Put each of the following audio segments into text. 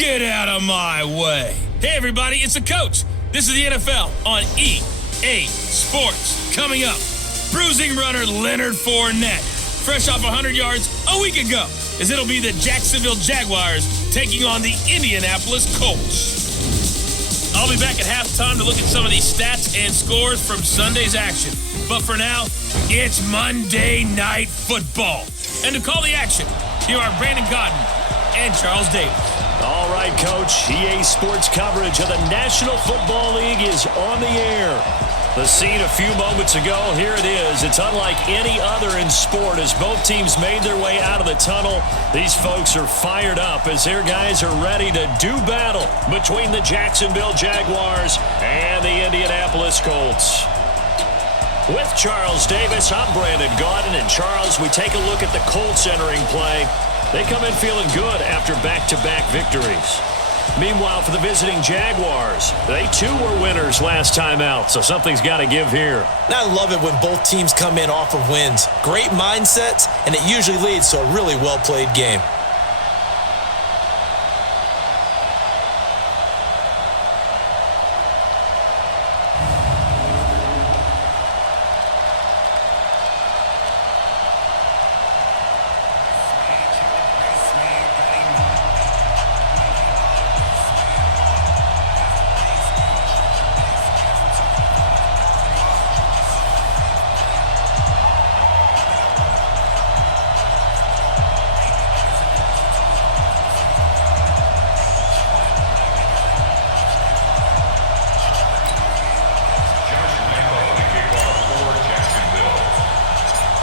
Get out of my way. Hey, everybody, it's the coach. This is the NFL on EA Sports. Coming up, bruising runner Leonard Fournette, fresh off 100 yards a week ago, as it'll be the Jacksonville Jaguars taking on the Indianapolis Colts. I'll be back at halftime to look at some of these stats and scores from Sunday's action. But for now, it's Monday Night Football. And to call the action, here are Brandon Godden and Charles Davis. All right, Coach. EA Sports coverage of the National Football League is on the air. The scene a few moments ago, here it is. It's unlike any other in sport as both teams made their way out of the tunnel. These folks are fired up as their guys are ready to do battle between the Jacksonville Jaguars and the Indianapolis Colts. With Charles Davis, I'm Brandon Godden. And Charles, we take a look at the Colts entering play. They come in feeling good after back-to-back victories. Meanwhile, for the visiting Jaguars, they too were winners last time out, so something's got to give here. And I love it when both teams come in off of wins. Great mindsets, and it usually leads to a really well-played game.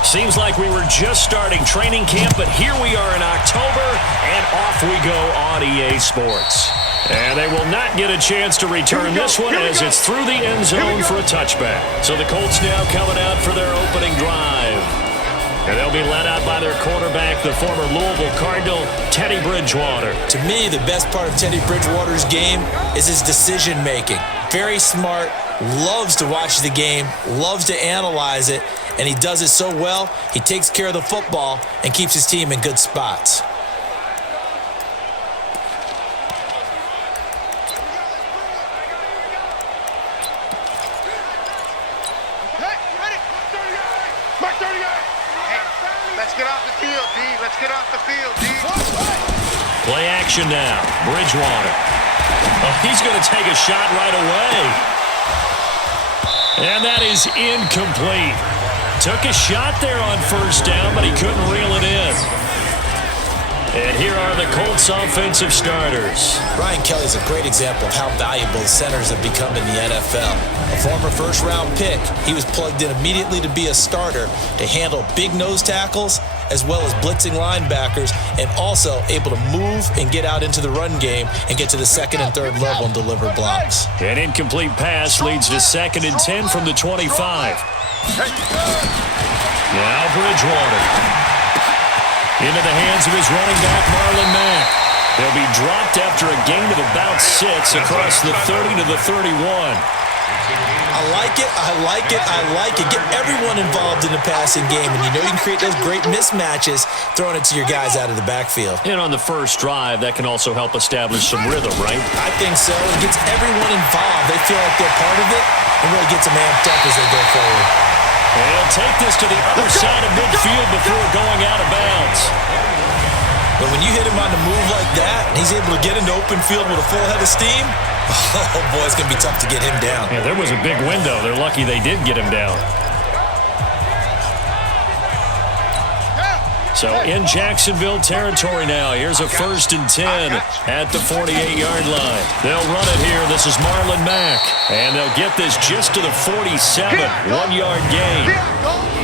Seems like we were just starting training camp, but here we are in October, and off we go on EA Sports. And they will not get a chance to return this one as it's through the end zone for a touchback. So the Colts now coming out for their opening drive. And they'll be led out by their quarterback, the former Louisville Cardinal, Teddy Bridgewater. To me, the best part of Teddy Bridgewater's game is his decision-making. Very smart, loves to watch the game, loves to analyze it, and he does it so well, he takes care of the football and keeps his team in good spots. Let's get off the field, D. Let's get off the field, D. Play action now. Bridgewater. Oh, he's going to take a shot right away. And that is incomplete. Took a shot there on first down, but he couldn't reel it in. And here are the Colts offensive starters. Ryan Kelly's a great example of how valuable the centers have become in the NFL. A former first-round pick, he was plugged in immediately to be a starter to handle big nose tackles as well as blitzing linebackers, and also able to move and get out into the run game and get to the second and third level and deliver blocks. An incomplete pass leads to 2nd and 10 from the 25. Now Bridgewater. Into the hands of his running back, Marlon Mack. They'll be dropped after a gain of about 6 across the 30 to the 31. I like it. Get everyone involved in the passing game, and you know you can create those great mismatches throwing it to your guys out of the backfield. And on the first drive, that can also help establish some rhythm, right? I think so. It gets everyone involved. They feel like they're part of it and really gets them amped up as they go forward. And he'll take this to the other side of midfield before going out of bounds. But when you hit him on the move like that, and he's able to get into open field with a full head of steam, oh boy, it's going to be tough to get him down. Yeah, there was a big window. They're lucky they did get him down. So in Jacksonville territory now. Here's a 1st and 10 at the 48-yard line. They'll run it here. This is Marlon Mack. And they'll get this just to the 47, 1-yard gain.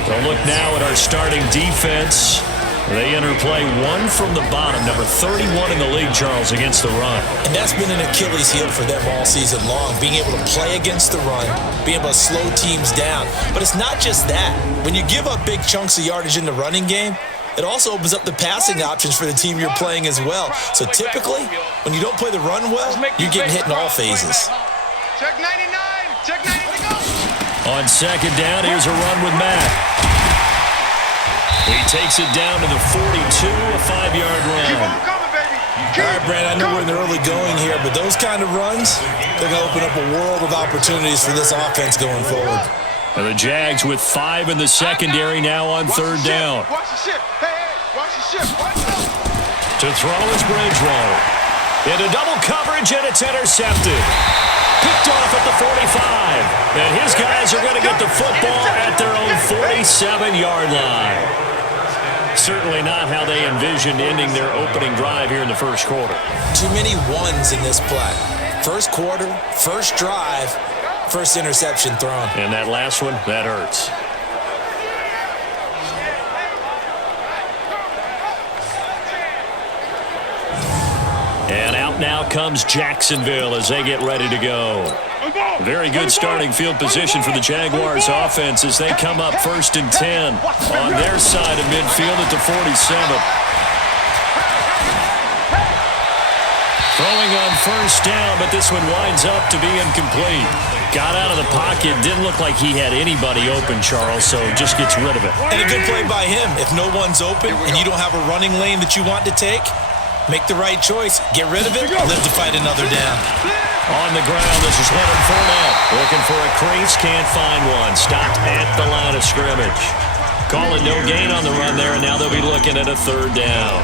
So look now at our starting defense. They enter play one from the bottom, number 31 in the league, Charles, against the run. And that's been an Achilles heel for them all season long, being able to play against the run, being able to slow teams down. But it's not just that. When you give up big chunks of yardage in the running game, it also opens up the passing options for the team you're playing as well. So typically, when you don't play the run well, you're getting hit in all phases. Check 99. Check 99. On 2nd down, here's a run with Matt. He takes it down to the 42, a 5-yard run. Keep on coming, baby. All right, Brand, I know we're in the early going here, but those kind of runs, they're going to open up a world of opportunities for this offense going forward. And the Jags with 5 in the secondary now on third down. Watch the ship. Hey, watch the ship. To throw is Bridgewater. Into double coverage, and it's intercepted. Picked off at the 45. And his guys are going to get the football at their own 47-yard line. Certainly not how they envisioned ending their opening drive here in the first quarter. Too many ones in this play. First quarter, first drive, first interception thrown. And that last one, that hurts. And out now comes Jacksonville as they get ready to go. Very good starting field position for the Jaguars offense as they come up 1st and 10 on their side of midfield at the 47. Throwing on first down, but this one winds up to be incomplete. Got out of the pocket, didn't look like he had anybody open, Charles, so just gets rid of it. And a good play by him. If no one's open and you don't have a running lane that you want to take, make the right choice. Get rid of it, live to fight another down. On the ground, this is Leonard Fournette. Looking for a crease, can't find one. Stopped at the line of scrimmage. Calling no gain on the run there, and now they'll be looking at a third down.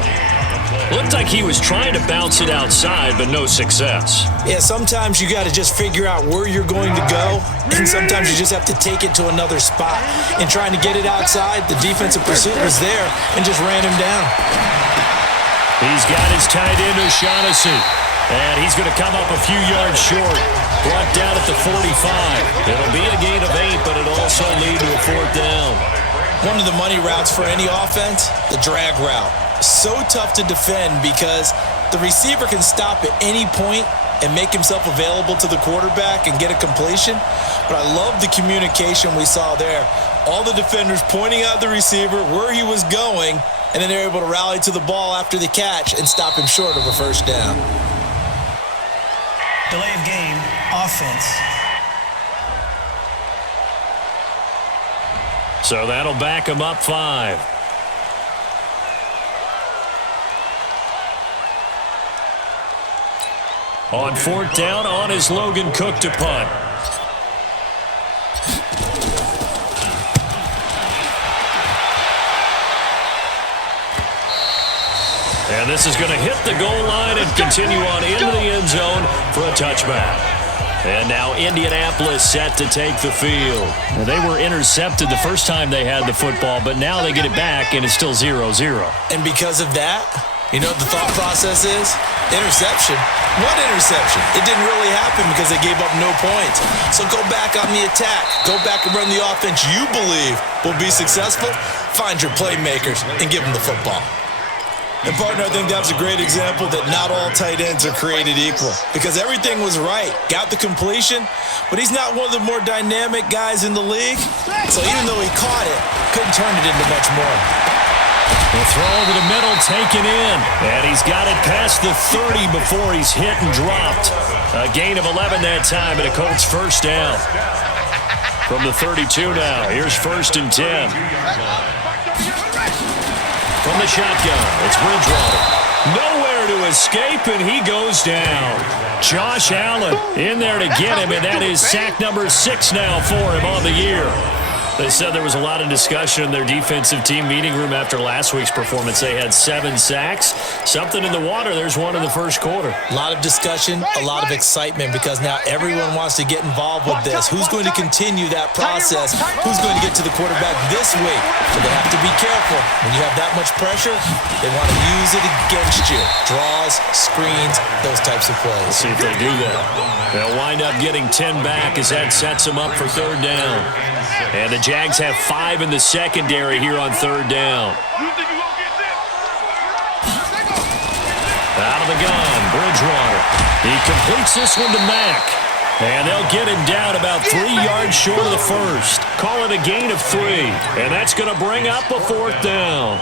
Looked like he was trying to bounce it outside, but no success. Yeah, sometimes you got to just figure out where you're going to go, and sometimes you just have to take it to another spot. In trying to get it outside, the defensive pursuit was there and just ran him down. He's got his tight end, O'Shaughnessy. And he's going to come up a few yards short. Brought down at the 45. It'll be a gain of 8, but it'll also lead to a 4th down. One of the money routes for any offense, the drag route. So tough to defend because the receiver can stop at any point and make himself available to the quarterback and get a completion. But I love the communication we saw there. All the defenders pointing out the receiver, where he was going, and then they're able to rally to the ball after the catch and stop him short of a first down. Delay of game, offense. So that'll back him up 5. On 4th down, on is Logan Cook to punt. And this is going to hit the goal line and continue on into the end zone for a touchback. And now Indianapolis set to take the field. Well, they were intercepted the first time they had the football, but now they get it back, and it's still 0-0. And because of that, you know what the thought process is? Interception. What interception? It didn't really happen because they gave up no points. So go back on the attack. Go back and run the offense you believe will be successful. Find your playmakers and give them the football. And, partner, I think that was a great example that not all tight ends are created equal because everything was right. Got the completion, but he's not one of the more dynamic guys in the league. So even though he caught it, couldn't turn it into much more. The throw over the middle, taken in. And he's got it past the 30 before he's hit and dropped. A gain of 11 that time, and a Colts first down. From the 32 now, here's 1st and 10. From the shotgun, it's Bridgewater. Nowhere to escape, and he goes down. Josh Allen in there to get him, and that is sack number 6 now for him on the year. They said there was a lot of discussion in their defensive team meeting room after last week's performance. They had 7 sacks. Something in the water. There's one in the first quarter. A lot of discussion, a lot of excitement because now everyone wants to get involved with this. Who's going to continue that process? Who's going to get to the quarterback this week? So they have to be careful. When you have that much pressure, they want to use it against you. Draws, screens, those types of plays. Let's see if they do that. They'll wind up getting 10 back as that sets them up for 3rd down. And the Jags have 5 in the secondary here on 3rd down. Out of the gun, Bridgewater. He completes this one to Mack. And they'll get him down about 3 yards short of the first. Call it a gain of 3. And that's going to bring up a 4th down.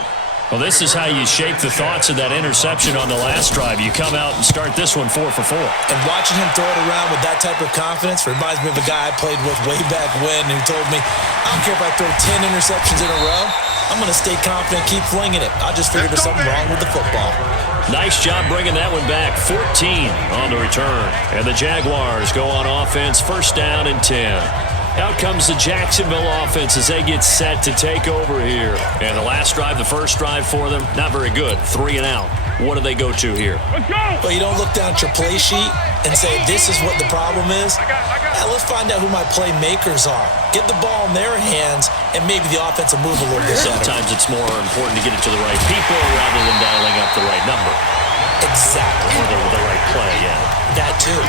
Well, this is how you shake the thoughts of that interception on the last drive. You come out and start this one 4 for 4. And watching him throw it around with that type of confidence reminds me of a guy I played with way back when who told me, I don't care if I throw 10 interceptions in a row. I'm going to stay confident, keep flinging it. I just figured there's something wrong with the football. Nice job bringing that one back. 14 on the return. And the Jaguars go on offense, first down and 10. Out comes the Jacksonville offense as they get set to take over here. And the last drive, the first drive for them, not very good. 3 and out. What do they go to here? Well, you don't look down at your play sheet and say, this is what the problem is. Now, let's find out who my playmakers are. Get the ball in their hands, and maybe the offense will move a little bit better. Sometimes it's more important to get it to the right people rather than dialing up the right number. Exactly. Or the right play, yeah. That too.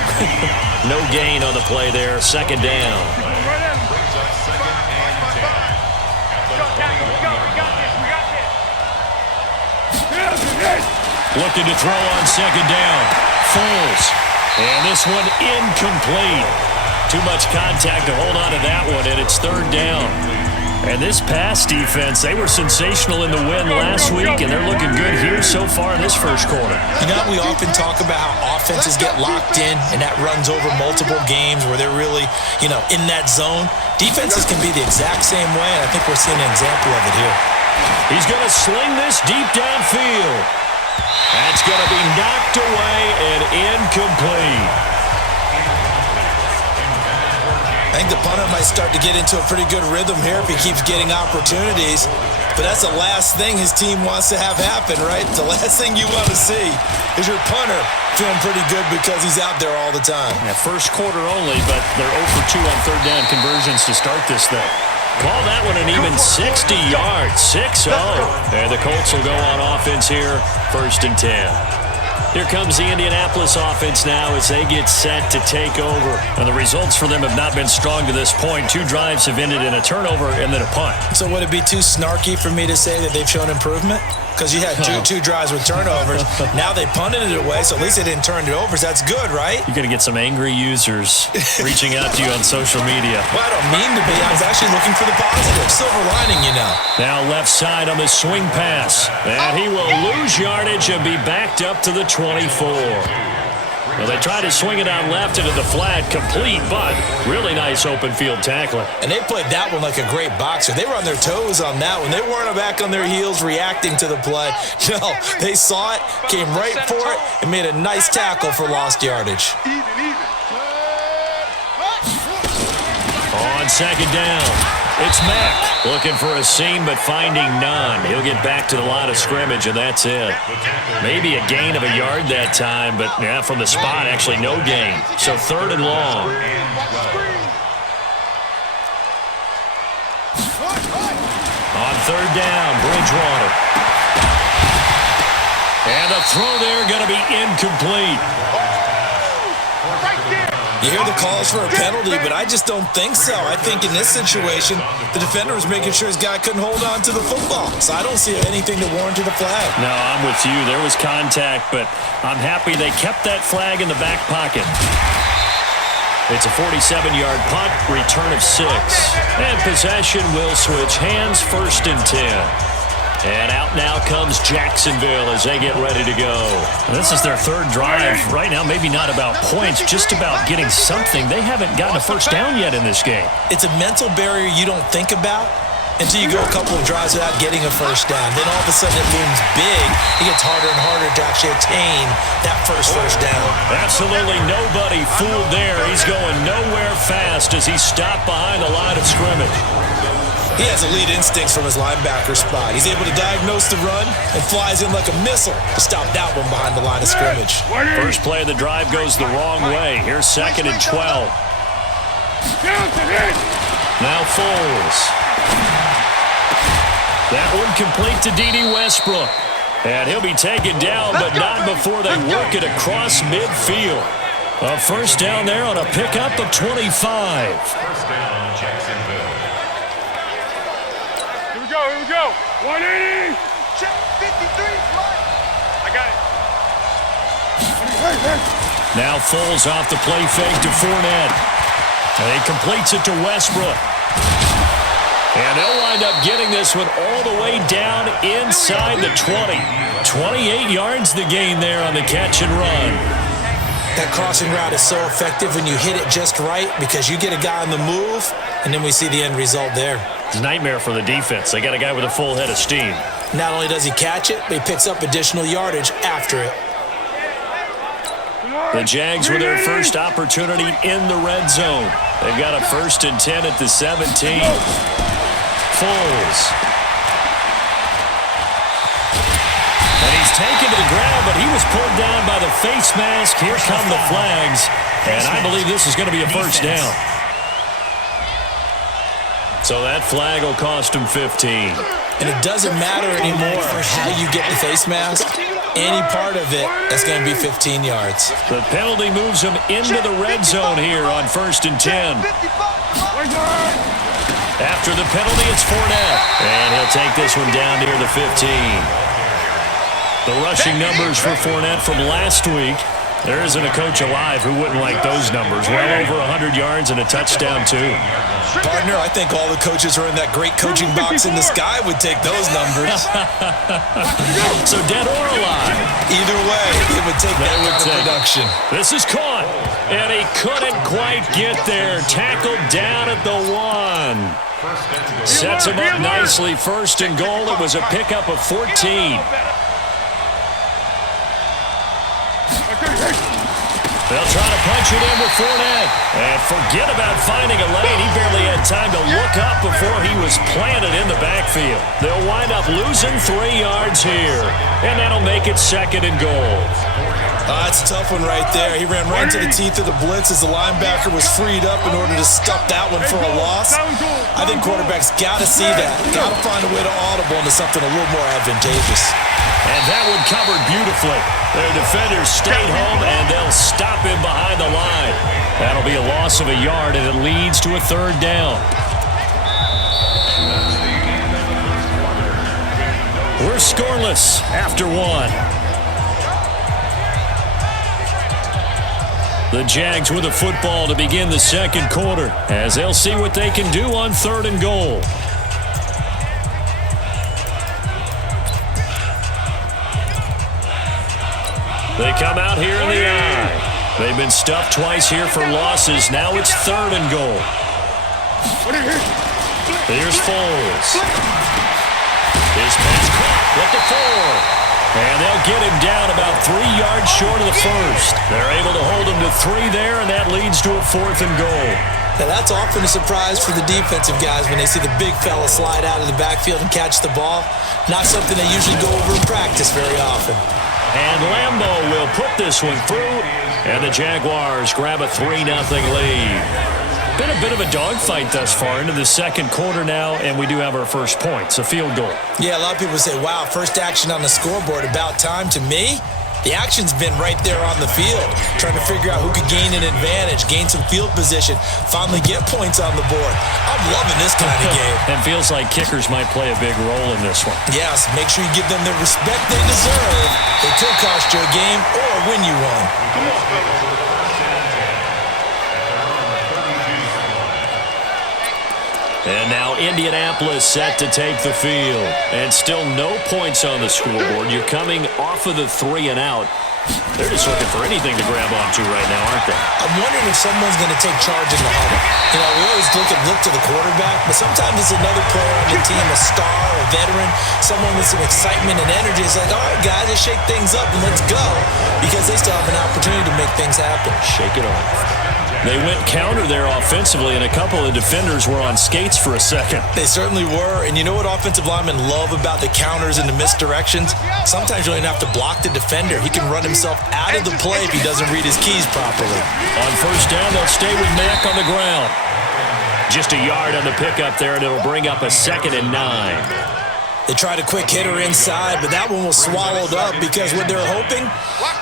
No gain on the play there. Second down. Looking to throw on second down. Foles. And this one incomplete. Too much contact to hold on to that one, and it's third down. And this pass defense, they were sensational in the win last week, and they're looking good here so far in this first quarter. You know, we often talk about how offenses get locked in, and that runs over multiple games where they're really, in that zone. Defenses can be the exact same way, and I think we're seeing an example of it here. He's going to sling this deep downfield. That's going to be knocked away and incomplete. I think the punter might start to get into a pretty good rhythm here if he keeps getting opportunities. But that's the last thing his team wants to have happen, right? The last thing you want to see is your punter feeling pretty good because he's out there all the time. Yeah, first quarter only, but they're 0 for 2 on third down conversions to start this thing. Call that one an even 60 yards, 6-0. And the Colts will go on offense here, first and 10. Here comes the Indianapolis offense now as they get set to take over. And the results for them have not been strong to this point. 2 drives have ended in a turnover and then a punt. So would it be too snarky for me to say that they've shown improvement? Because you had two drives with turnovers. Now they punted it away, so at least they didn't turn it over. So that's good, right? You're going to get some angry users reaching out to you on social media. Well, I don't mean to be. I was actually looking for the positive. Silver lining, Now left side on the swing pass. And he will lose yardage and be backed up to the 24. Well, they tried to swing it out left into the flat, complete, but really nice open field tackling. And they played that one like a great boxer. They were on their toes on that one. They weren't back on their heels reacting to the play. No, they saw it, came right for it, and made a nice tackle for lost yardage. On second down, it's Mack looking for a seam but finding none. He'll get back to the line of scrimmage, and that's it. Maybe a gain of a yard that time, but from the spot, actually no gain. So third and long. On third down, Bridgewater. And the throw there going to be incomplete. You hear the calls for a penalty, but I just don't think so. I think in this situation, the defender was making sure his guy couldn't hold on to the football. So I don't see anything that warranted a flag. No, I'm with you. There was contact, but I'm happy they kept that flag in the back pocket. It's a 47-yard punt, return of 6. And possession will switch hands, first and 10. And out now comes Jacksonville as they get ready to go. This is their third drive. Right now, maybe not about points, just about getting something. They haven't gotten a first down yet in this game. It's a mental barrier you don't think about until you go a couple of drives without getting a first down. Then all of a sudden it looms big. It gets harder and harder to actually attain that first down. Absolutely nobody fooled there. He's going nowhere fast as he's stopped behind the line of scrimmage. He has elite instincts from his linebacker spot. He's able to diagnose the run and flies in like a missile to stop that one behind the line of scrimmage. First play of the drive goes the wrong way. Here's second and 12. Now Foles. That one complete to D.D. Westbrook. And he'll be taken down, but not before they work it across midfield. A first down there on a pickup of 25. First down, Jacksonville. Here we go. 180. Check 53. I got it. Now Foles off the play fake to Fournette. And he completes it to Westbrook. And they'll wind up getting this one all the way down inside the 20. 28 yards the gain there on the catch and run. That crossing route is so effective when you hit it just right because you get a guy on the move, and then we see the end result there. It's a nightmare for the defense. They got a guy with a full head of steam. Not only does he catch it, but he picks up additional yardage after it. The Jags with their first opportunity in the red zone. They've got a 1st and 10 at the 17. Foles. And he's taken to the ground, but he was pulled down by the face mask. Here come the flags. And I believe this is going to be a first down. So that flag will cost him 15. And it doesn't matter anymore how you get the face mask. Any part of it, that's going to be 15 yards. The penalty moves him into the red zone here on 1st and 10. After the penalty, it's Fournette. And he'll take this one down near the 15. The rushing numbers for Fournette from last week. There isn't a coach alive who wouldn't like those numbers. Well over 100 yards and a touchdown, too. Partner, I think all the coaches who are in that great coaching box in the sky would take those numbers. So dead or alive? Either way, it would take that kind of production. This is caught. And he couldn't quite get there. Tackled down at the 1. Sets him up nicely. 1st and goal. It was a pickup of 14. They'll try to punch it in with Fournette. And forget about finding a lane. He barely had time to look up before he was planted in the backfield. They'll wind up losing 3 yards here. And that'll make it 2nd and goal. That's a tough one right there. He ran right into the teeth of the blitz as the linebacker was freed up in order to stuff that one for a loss. I think quarterbacks got to see that. Got to find a way to audible into something a little more advantageous. And that one covered beautifully. Their defenders stayed home, and they'll stop him behind the line. That'll be a loss of a yard, and it leads to a 3rd down. We're scoreless after 1. The Jags with a football to begin the 2nd quarter, as they'll see what they can do on 3rd and goal. They come out here in the eye. They've been stuffed twice here for losses. Now it's 3rd and goal. Here's Foles. His pass caught with the 4. And they'll get him down about 3 yards short of the 1st. They're able to hold him to 3 there, and that leads to a 4th and goal. Now that's often a surprise for the defensive guys when they see the big fella slide out of the backfield and catch the ball. Not something they usually go over in practice very often. And Lambo will put this one through, and the Jaguars grab a 3-0 lead. Been a bit of a dogfight thus far into the 2nd quarter now, and we do have our first points, a field goal. Yeah, a lot of people say, wow, first action on the scoreboard, about time. To me, the action's been right there on the field, trying to figure out who could gain an advantage, gain some field position, finally get points on the board. I'm loving this kind of game. And feels like kickers might play a big role in this one. Yes, make sure you give them the respect they deserve. They could cost you a game or win you one. Come on, fellas. And now Indianapolis set to take the field. And still no points on the scoreboard. You're coming off of the 3 and out. They're just looking for anything to grab onto right now, aren't they? I'm wondering if someone's going to take charge in the huddle. You know, we always look to the quarterback, but sometimes it's another player on the team, a star, a veteran, someone with some excitement and energy. It's like, all right, guys, let's shake things up and let's go, because they still have an opportunity to make things happen. Shake it off. They went counter there offensively, and a couple of defenders were on skates for a second. They certainly were, and you know what offensive linemen love about the counters and the misdirections? Sometimes you don't even have to block the defender. He can run himself out of the play if he doesn't read his keys properly. On 1st down, they'll stay with Mack on the ground. Just a yard on the pickup there, and it'll bring up a 2nd and 9. They tried a quick hitter inside, but that one was swallowed up because what they're hoping,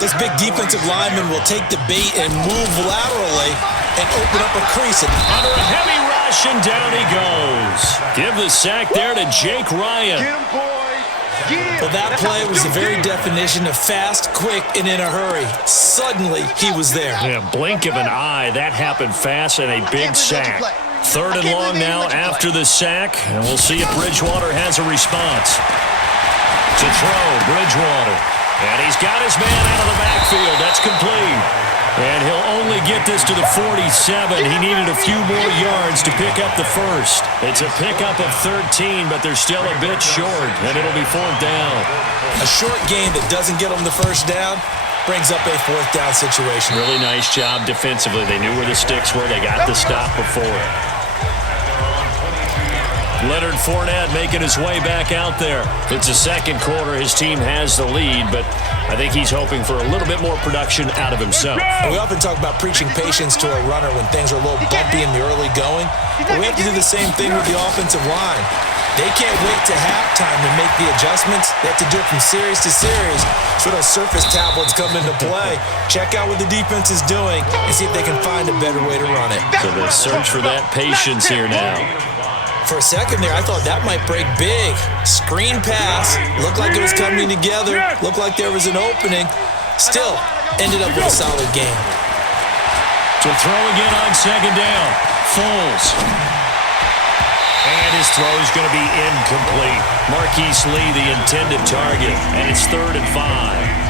this big defensive lineman will take the bait and move laterally and open up a crease. Under a heavy rush, and down he goes. Give the sack there to Jake Ryan. Get him, boys. Get him. Well, that play was the very definition of fast, quick, and in a hurry. Suddenly, he was there. Yeah, blink of an eye. That happened fast, and a big sack. 3rd and long now after the sack, and we'll see if Bridgewater has a response. To throw, Bridgewater. And he's got his man out of the backfield. That's complete. And he'll only get this to the 47. He needed a few more yards to pick up the first. It's a pickup of 13, but they're still a bit short, and it'll be fourth down. A short game that doesn't get them the first down brings up a fourth down situation. Really nice job defensively. They knew where the sticks were. They got the stop before it. Leonard Fournette making his way back out there. It's the second quarter. His team has the lead, but I think he's hoping for a little bit more production out of himself. We often talk about preaching patience to a runner when things are a little bumpy in the early going, but we have to do the same thing with the offensive line. They can't wait to halftime to make the adjustments. They have to do it from series to series. So those surface tablets come into play. Check out what the defense is doing and see if they can find a better way to run it. So they search for that patience here now. For a second there, I thought that might break big. Screen pass. Looked like it was coming together. Looked like there was an opening. Still, ended up with a solid game. To throw again on second down. Foles. And his throw is going to be incomplete. Marquise Lee, the intended target, and it's 3rd and 5.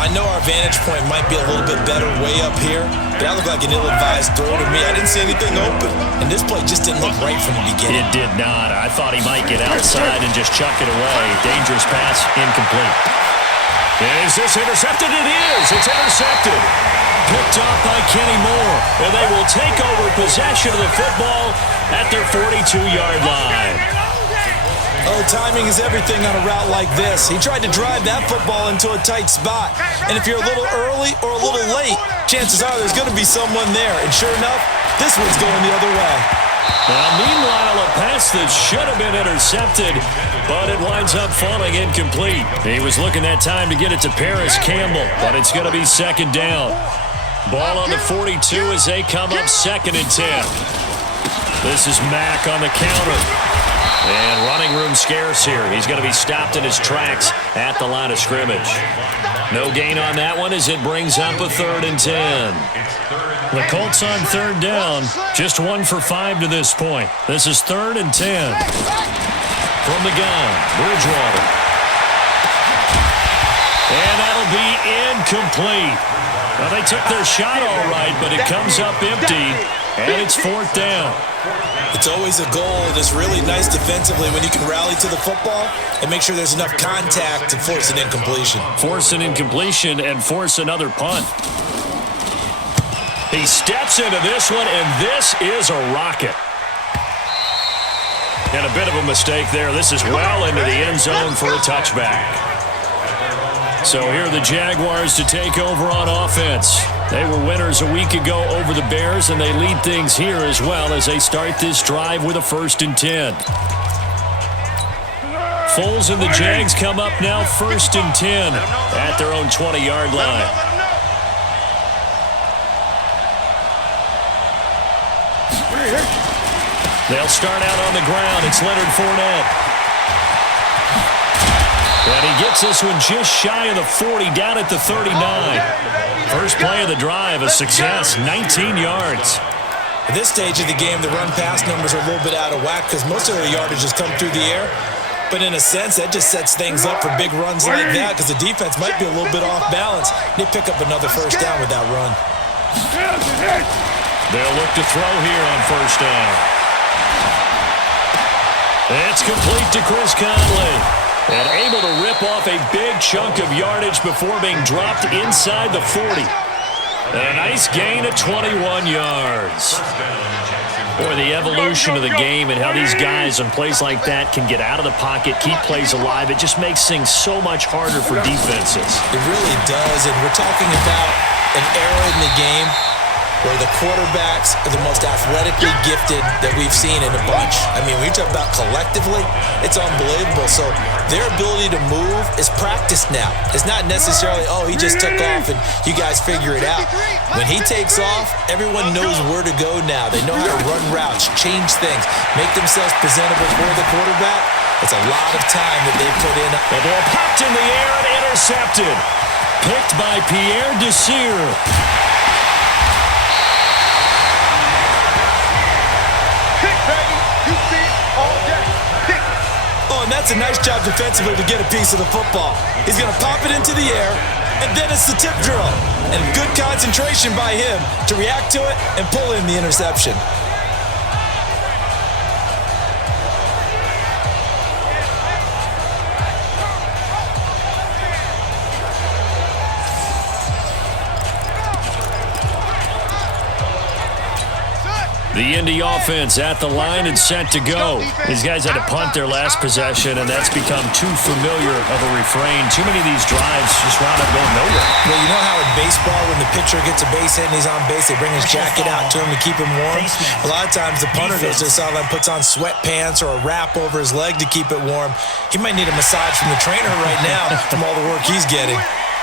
I know our vantage point might be a little bit better way up here, but that looked like an ill-advised throw to me. I didn't see anything open, and this play just didn't look right from the beginning. It did not. I thought he might get outside and just chuck it away. Dangerous pass, incomplete. Is this intercepted? It is. It's intercepted. Picked off by Kenny Moore, and they will take over possession of the football at their 42-yard line. Oh, timing is everything on a route like this. He tried to drive that football into a tight spot. And if you're a little early or a little late, chances are there's going to be someone there. And sure enough, this one's going the other way. Now, meanwhile, a pass that should have been intercepted, but it winds up falling incomplete. He was looking that time to get it to Paris Campbell, but it's going to be second down. Ball on the 42 as they come up 2nd and 10. This is Mack on the counter. And running room scarce here. He's going to be stopped in his tracks at the line of scrimmage. No gain on that one as it brings up a 3rd and 10. The Colts on 3rd down. Just 1 for 5 to this point. This is 3rd and 10. From the gun, Bridgewater. And that'll be incomplete. Well, they took their shot all right, but it comes up empty. And it's 4th down. It's always a goal that's really nice defensively when you can rally to the football and make sure there's enough contact to force an incompletion. Force an incompletion and force another punt. He steps into this one, and this is a rocket. And a bit of a mistake there. This is well into the end zone for a touchback. So here are the Jaguars to take over on offense. They were winners a week ago over the Bears, and they lead things here as well as they start this drive with a 1st and 10. Foles and the Jags come up now 1st and 10 at their own 20-yard line. They'll start out on the ground. It's Leonard Fournette. And he gets this one just shy of the 40, down at the 39. First play of the drive, a success, 19 yards. At this stage of the game, the run-pass numbers are a little bit out of whack because most of the yardage has come through the air. But in a sense, that just sets things up for big runs like that because the defense might be a little bit off balance. They pick up another first down with that run. They'll look to throw here on 1st down. It's complete to Chris Conley. And able to rip off a big chunk of yardage before being dropped inside the 40. And a nice gain of 21 yards. Boy, the evolution of the game and how these guys on plays like that can get out of the pocket, keep plays alive, it just makes things so much harder for defenses. It really does, and we're talking about an era in the game where the quarterbacks are the most athletically gifted that we've seen in a bunch. I mean, when you talk about collectively, it's unbelievable. So their ability to move is practiced now. It's not necessarily, oh, he just took off and you guys figure it out. When he takes off, everyone knows where to go now. They know how to run routes, change things, make themselves presentable for the quarterback. It's a lot of time that they put in. The ball popped in the air and intercepted. Picked by Pierre Desir. Oh, and that's a nice job defensively to get a piece of the football. He's going to pop it into the air, And then it's the tip drill. And good concentration by him to react to it and pull in the interception. The Indy offense at the line and set to go. These guys had to punt their last possession, and that's become too familiar of a refrain. Too many of these drives just wound up going nowhere. Well, you know how in baseball, when the pitcher gets a base hit and he's on base, they bring his jacket out to him to keep him warm? A lot of times the punter goes to the sideline, puts on sweatpants or a wrap over his leg to keep it warm. He might need a massage from the trainer right now from all the work he's getting.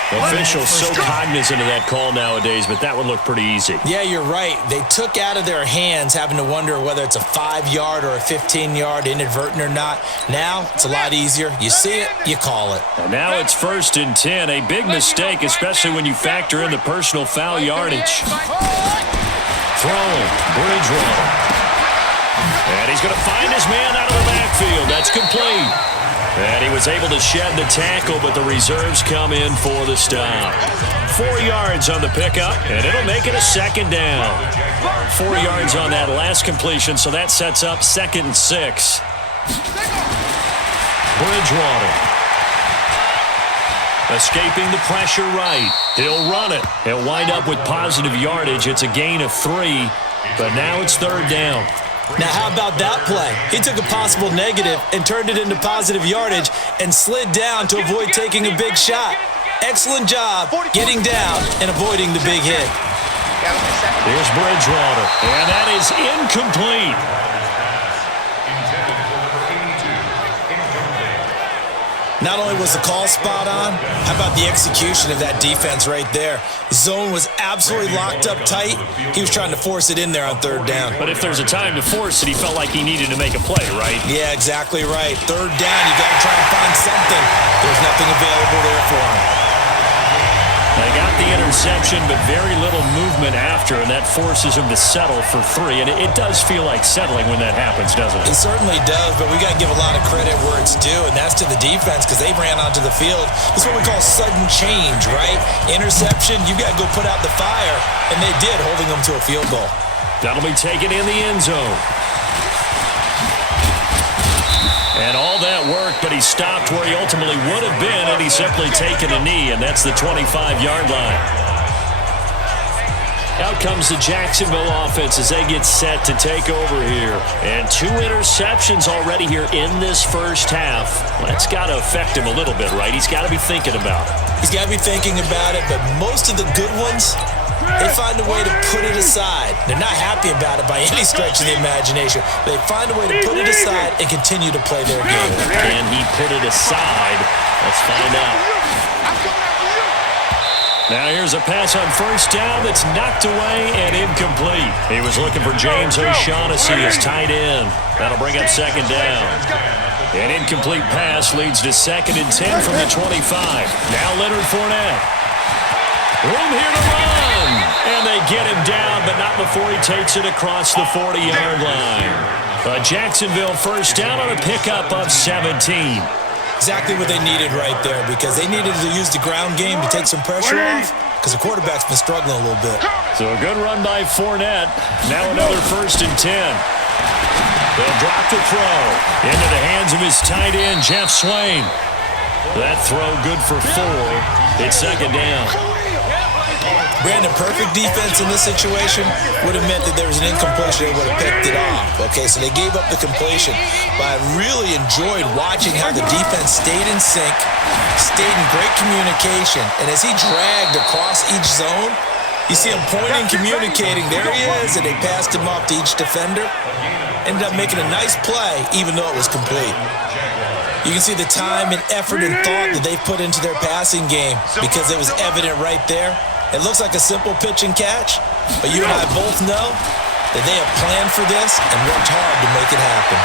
Officials so cognizant of that call nowadays, but that would look pretty easy. Yeah, you're right. They took out of their hands having to wonder whether it's a 5-yard or a 15-yard, inadvertent or not. Now, it's a lot easier. You see it, you call it. And now it's 1st and 10. A big mistake, especially when you factor in the personal foul yardage. Throwing, Bridgewater. And he's going to find his man out of the backfield. That's complete. And he was able to shed the tackle, but the reserves come in for the stop. 4 yards on the pickup, and it'll make it a 2nd down. 4 yards on that last completion, so that sets up 2nd and 6. Bridgewater. Escaping the pressure right. He'll run it. He'll wind up with positive yardage. It's a gain of 3, but now it's 3rd down. Now, how about that play? He took a possible negative and turned it into positive yardage and slid down to avoid taking a big shot. Excellent job getting down and avoiding the big hit. Here's Bridgewater, and that is incomplete. Not only was the call spot on, how about the execution of that defense right there? Zone was absolutely locked up tight. He was trying to force it in there on 3rd down. But if there's a time to force it, he felt like he needed to make a play, right? Yeah, exactly right. 3rd down, you got to try and find something. There's nothing available there for him. They got the interception, but very little movement after, and that forces him to settle for 3. And it does feel like settling when that happens, doesn't it? It certainly does, but we got to give a lot of credit where it's due, and that's to the defense because they ran onto the field. It's what we call sudden change, right? Interception, you got to go put out the fire, and they did, holding them to a field goal. That'll be taken in the end zone. And all that work, but he stopped where he ultimately would have been, and he's simply taken a knee, and that's the 25-yard line. Out comes the Jacksonville offense as they get set to take over here. And 2 interceptions already here in this first half. Well, that's got to affect him a little bit, right? He's got to be thinking about it. He's got to be thinking about it, but most of the good ones, they find a way to put it aside. They're not happy about it by any stretch of the imagination. They find a way to put it aside and continue to play their game. Can he put it aside? Let's find out. Now here's a pass on 1st down that's knocked away and incomplete. He was looking for James O'Shaughnessy as tight end. That'll bring up 2nd down. An incomplete pass leads to 2nd and 10 from the 25. Now Leonard Fournette. Room here to run. And they get him down, but not before he takes it across the 40-yard line. A Jacksonville 1st down on a pickup of 17. Exactly what they needed right there because they needed to use the ground game to take some pressure off because the quarterback's been struggling a little bit. So a good run by Fournette. Now another 1st and 10. They'll drop the throw into the hands of his tight end, Jeff Swain. That throw good for 4. It's 2nd down. Brandon, perfect defense in this situation would have meant that there was an incompletion. They would have picked it off. Okay, so they gave up the completion. But I really enjoyed watching how the defense stayed in sync, stayed in great communication. And as he dragged across each zone, you see him pointing, communicating. There he is, and they passed him off to each defender. Ended up making a nice play, even though it was complete. You can see the time and effort and thought that they put into their passing game because it was evident right there. It looks like a simple pitch and catch, but you and I both know that they have planned for this and worked hard to make it happen.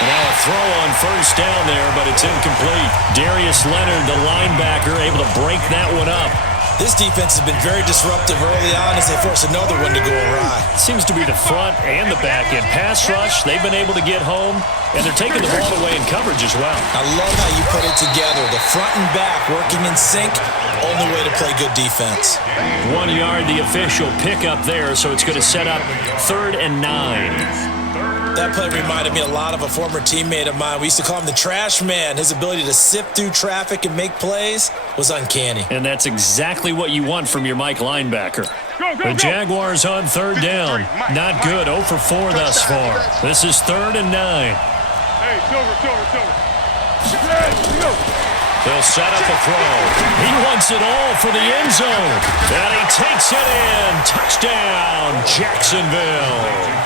Now a throw on 1st down there, but it's incomplete. Darius Leonard, the linebacker, able to break that one up. This defense has been very disruptive early on as they force another one to go awry. It seems to be the front and the back end. Pass rush, they've been able to get home, and they're taking the ball away in coverage as well. I love how you put it together. The front and back working in sync, only way to play good defense. 1 yard, the official pickup there, so it's going to set up 3rd and 9. That play reminded me a lot of a former teammate of mine. We used to call him the trash man. His ability to sift through traffic and make plays was uncanny. And that's exactly what you want from your Mike linebacker. The Jaguars on 3rd down. Not good. 0 for 4 thus far. This is 3rd and 9. Hey, Silver. They'll set up a throw. He wants it all for the end zone. And he takes it in. Touchdown, Jacksonville.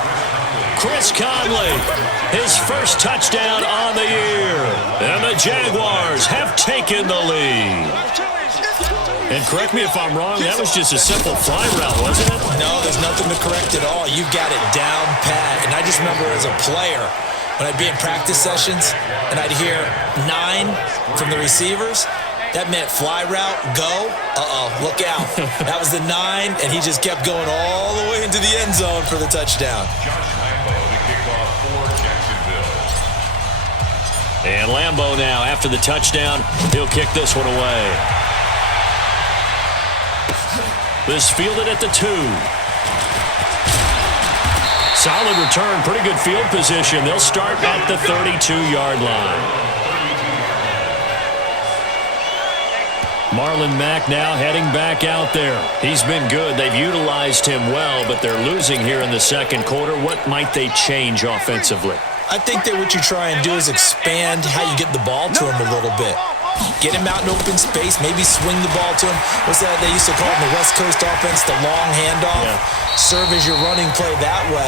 Chris Conley, his first touchdown on the year. And the Jaguars have taken the lead. And correct me if I'm wrong, that was just a simple fly route, wasn't it? No, there's nothing to correct at all. You've got it down pat. And I just remember as a player, when I'd be in practice sessions and I'd hear 9 from the receivers, that meant fly route, go. Look out. That was the 9, and he just kept going all the way into the end zone for the touchdown. And Lambeau now, after the touchdown, he'll kick this one away. This fielded at the 2. Solid return, pretty good field position. They'll start at the 32-yard line. Marlon Mack now heading back out there. He's been good. They've utilized him well, but they're losing here in the second quarter. What might they change offensively? I think that what you try and do is expand how you get the ball to him a little bit. Get him out in open space, maybe swing the ball to him. What's that they used to call it in the West Coast offense, the long handoff? Yeah. Serve as your running play that way,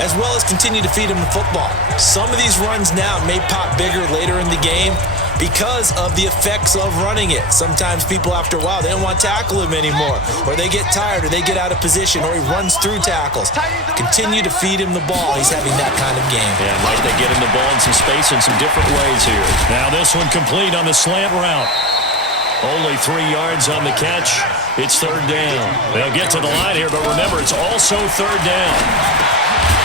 as well as continue to feed him the football. Some of these runs now may pop bigger later in the game because of the effects of running it. Sometimes people, after a while, they don't want to tackle him anymore, or they get tired, or they get out of position, or he runs through tackles. Continue to feed him the ball. He's having that kind of game. Yeah, might they get him the ball in some space in some different ways here. Now this one complete on the slant route. Only 3 yards on the catch. It's 3rd down. They'll get to the line here, but remember, it's also 3rd down.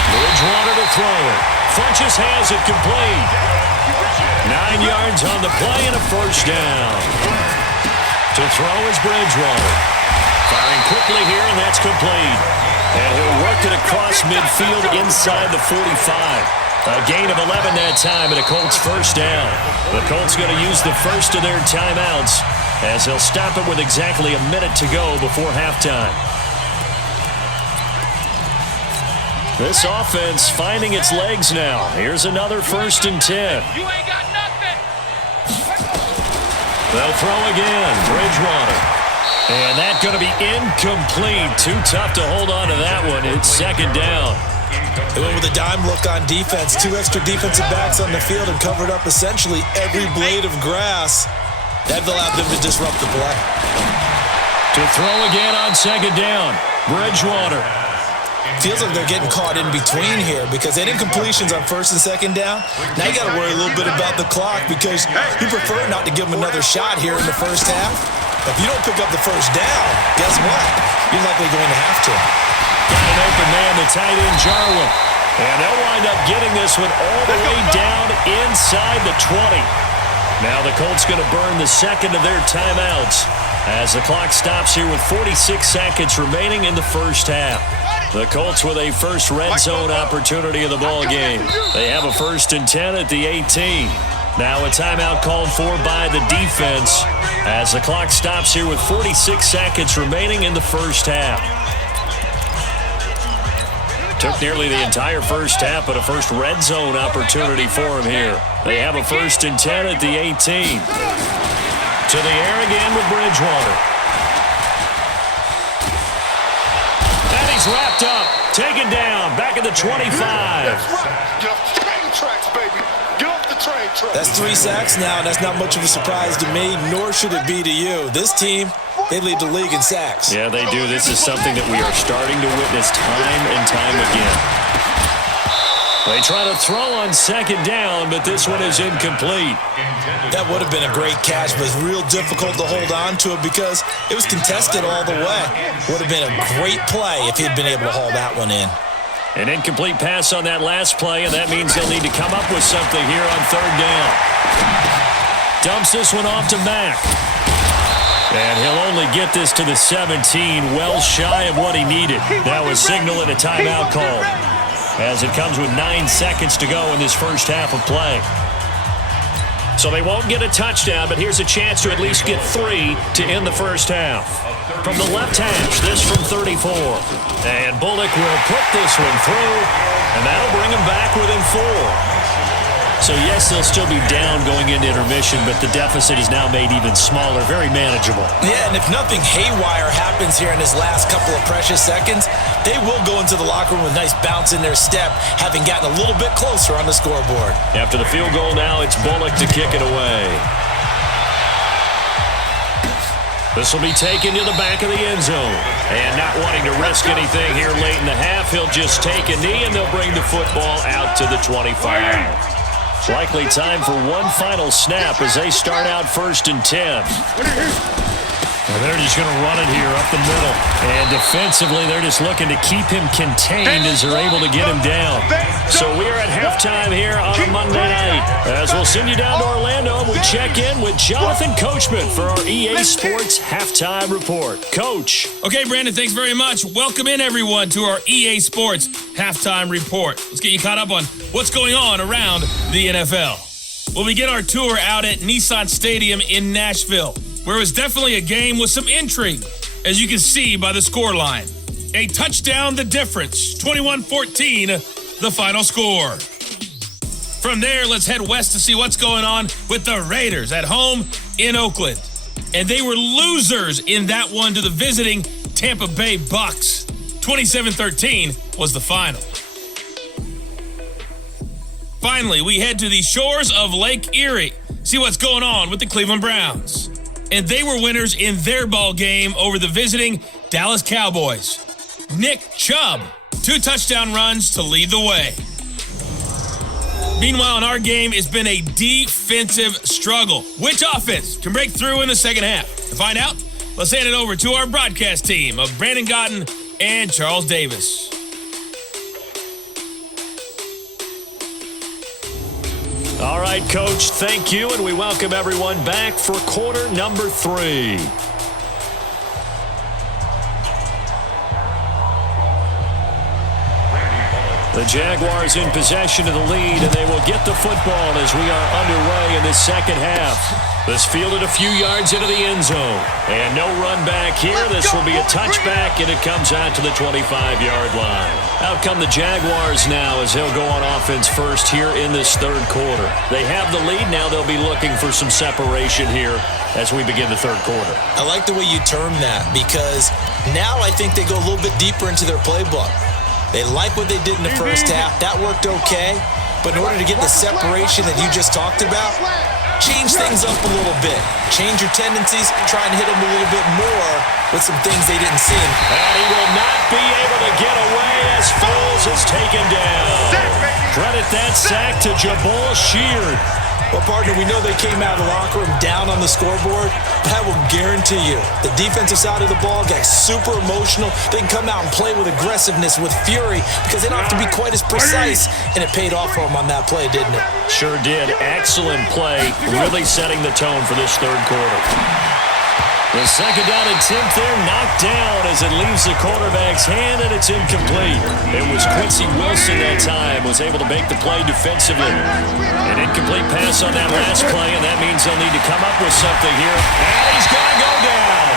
Bridgewater to throw it. Funches has it complete. 9 yards on the play and a 1st down. To throw is Bridgewater. Firing quickly here, and that's complete. And he'll work it across midfield inside the 45. A gain of 11 that time and a Colts 1st down. The Colts going to use the first of their timeouts as they'll stop it with exactly a minute to go before halftime. This offense finding its legs now. Here's another 1st and 10. You ain't got nothing. They'll throw again. Bridgewater. And that's going to be incomplete. Too tough to hold on to that one. It's 2nd down. They went with a dime look on defense. 2 extra defensive backs on the field and covered up essentially every blade of grass. That allowed them to disrupt the play. To throw again on 2nd down. Bridgewater. Feels like they're getting caught in between here because they didn't completions on 1st and 2nd down. Now you got to worry a little bit about the clock because you prefer not to give them another shot here in the first half. But if you don't pick up the 1st down, guess what? You're likely going to have to. Got an open man, the tight end, Jarwin. And they'll wind up getting this one all the way down inside the 20. Now the Colts going to burn the 2nd of their timeouts as the clock stops here with 46 seconds remaining in the first half. The Colts with a first red zone opportunity of the ball game. They have a 1st and 10 at the 18. Now a timeout called for by the defense as the clock stops here with 46 seconds remaining in the first half. Took nearly the entire first half, but a first red zone opportunity for him here. They have a 1st and 10 at the 18. To the air again with Bridgewater. And he's wrapped up, taken down, back at the 25. Get off the train tracks, baby. Get off the train tracks. That's 3 sacks now, and that's not much of a surprise to me, nor should it be to you. This team, they lead the league in sacks. Yeah, they do. This is something that we are starting to witness time and time again. They try to throw on second down, but this one is incomplete. That would have been a great catch, but it's real difficult to hold on to it because it was contested all the way. Would have been a great play if he'd been able to haul that one in. An incomplete pass on that last play, and that means they'll need to come up with something here on third down. Dumps this one off to Mack. And he'll only get this to the 17, well shy of what he needed. That was signaling a timeout call, as it comes with 9 seconds to go in this first half of play. So they won't get a touchdown, but here's a chance to at least get 3 to end the first half. From the left hash, this from 34. And Bullock will put this one through, and that'll bring him back within 4. So, yes, they'll still be down going into intermission, but the deficit is now made even smaller, very manageable. Yeah, and if nothing haywire happens here in his last couple of precious seconds, they will go into the locker room with a nice bounce in their step, having gotten a little bit closer on the scoreboard. After the field goal now, it's Bullock to kick it away. This will be taken to the back of the end zone. And not wanting to risk anything here late in the half, he'll just take a knee, and they'll bring the football out to the 25. Likely time for one final snap as they start out 1st and 10. Well, they're just going to run it here up the middle. And defensively, they're just looking to keep him contained as they're able to get him down. So we are at halftime here on a Monday night. As we'll send you down to Orlando, we check in with Jonathan Coachman for our EA Sports Halftime Report. Coach. Okay, Brandon, thanks very much. Welcome in, everyone, to our EA Sports Halftime Report. Let's get you caught up on what's going on around the NFL. We'll begin our tour out at Nissan Stadium in Nashville, where it was definitely a game with some intrigue, as you can see by the scoreline. A touchdown, the difference, 21-14, the final score. From there, let's head west to see what's going on with the Raiders at home in Oakland. And they were losers in that one to the visiting Tampa Bay Bucks. 27-13 was the final. Finally, we head to the shores of Lake Erie, see what's going on with the Cleveland Browns. And they were winners in their ball game over the visiting Dallas Cowboys. Nick Chubb, 2 touchdown runs to lead the way. Meanwhile, in our game, it's been a defensive struggle. Which offense can break through in the second half? To find out, let's hand it over to our broadcast team of Brandon Gotten and Charles Davis. All right, Coach, thank you, and we welcome everyone back for quarter number 3. The Jaguars in possession of the lead, and they will get the football as we are underway in this second half. This fielded a few yards into the end zone. And no run back here. This will be a touchback, and it comes out to the 25-yard line. Out come the Jaguars now as they'll go on offense first here in this third quarter. They have the lead. Now they'll be looking for some separation here as we begin the third quarter. I like the way you term that because now I think they go a little bit deeper into their playbook. They like what they did in the first half. That worked okay. But in order to get the separation that you just talked about, change things up a little bit. Change your tendencies. Try and hit them a little bit more with some things they didn't see. And he will not be able to get away as Foles is taken down. Credit that sack to Jabal Sheard. Well, partner, we know they came out of the locker room down on the scoreboard, but I will guarantee you the defensive side of the ball got super emotional. They can come out and play with aggressiveness, with fury, because they don't have to be quite as precise, and it paid off for them on that play, didn't it? Sure did. Excellent play, really setting the tone for this third quarter. The second down attempt there knocked down as it leaves the quarterback's hand, and it's incomplete. It was Quincy Wilson that time, was able to make the play defensively. An incomplete pass on that last play, and that means they'll need to come up with something here. And he's going to go down.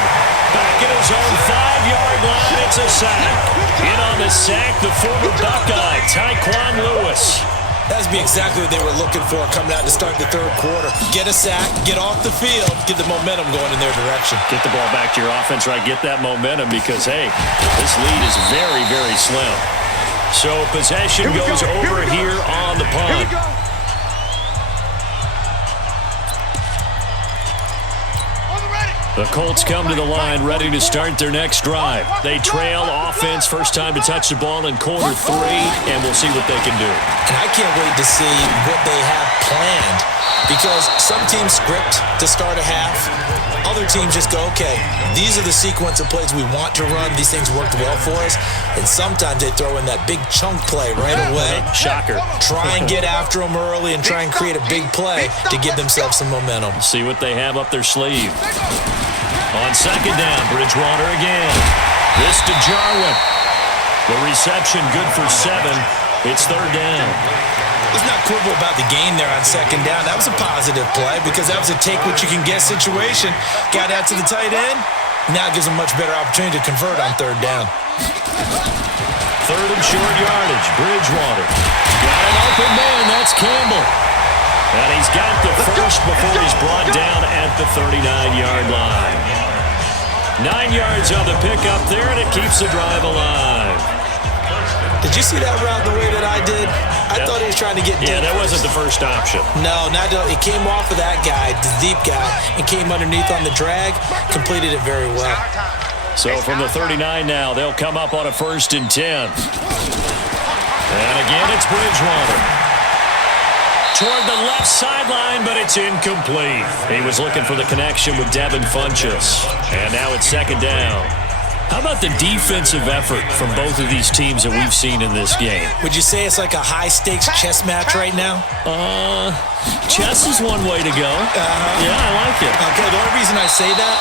Back at his own 5-yard line, it's a sack. In on the sack, the former Buckeye, Tyquan Lewis. That'd be exactly what they were looking for coming out to start the third quarter. Get a sack, get off the field, get the momentum going in their direction. Get the ball back to your offense, right? Get that momentum because, hey, this lead is very, very slim. So possession goes over here on the punt. The Colts come to the line ready to start their next drive. They trail offense, first time to touch the ball in quarter 3, and we'll see what they can do. And I can't wait to see what they have planned, because some teams script to start a half. Other teams just go, okay, these are the sequence of plays we want to run. These things worked well for us. And sometimes they throw in that big chunk play right away. Shocker. Try and get after them early and try and create a big play to give themselves some momentum. See what they have up their sleeve. On second down, Bridgewater again. This to Jarwin. The reception good for 7. It's third down. Let's not quibble about the gain there on second down. That was a positive play because that was a take-what-you-can-get situation. Got out to the tight end. Now gives them much better opportunity to convert on third down. Third and short yardage. Bridgewater. Got an open man. That's Campbell. And he's got the first before he's brought down at the 39-yard line. 9 yards on the pickup there, and it keeps the drive alive. Did you see that route the way that I did? I thought he was trying to get deep. Yeah, that wasn't the first option. No, it came off of that guy, the deep guy, and came underneath on the drag. Completed it very well. So from the 39 now, they'll come up on a 1st and 10. And again, it's Bridgewater. Toward the left sideline, but it's incomplete. He was looking for the connection with Devin Funchess. And now it's second down. How about the defensive effort from both of these teams that we've seen in this game? Would you say it's like a high-stakes chess match right now? Chess is one way to go. Yeah, I like it. Okay, the only reason I say that,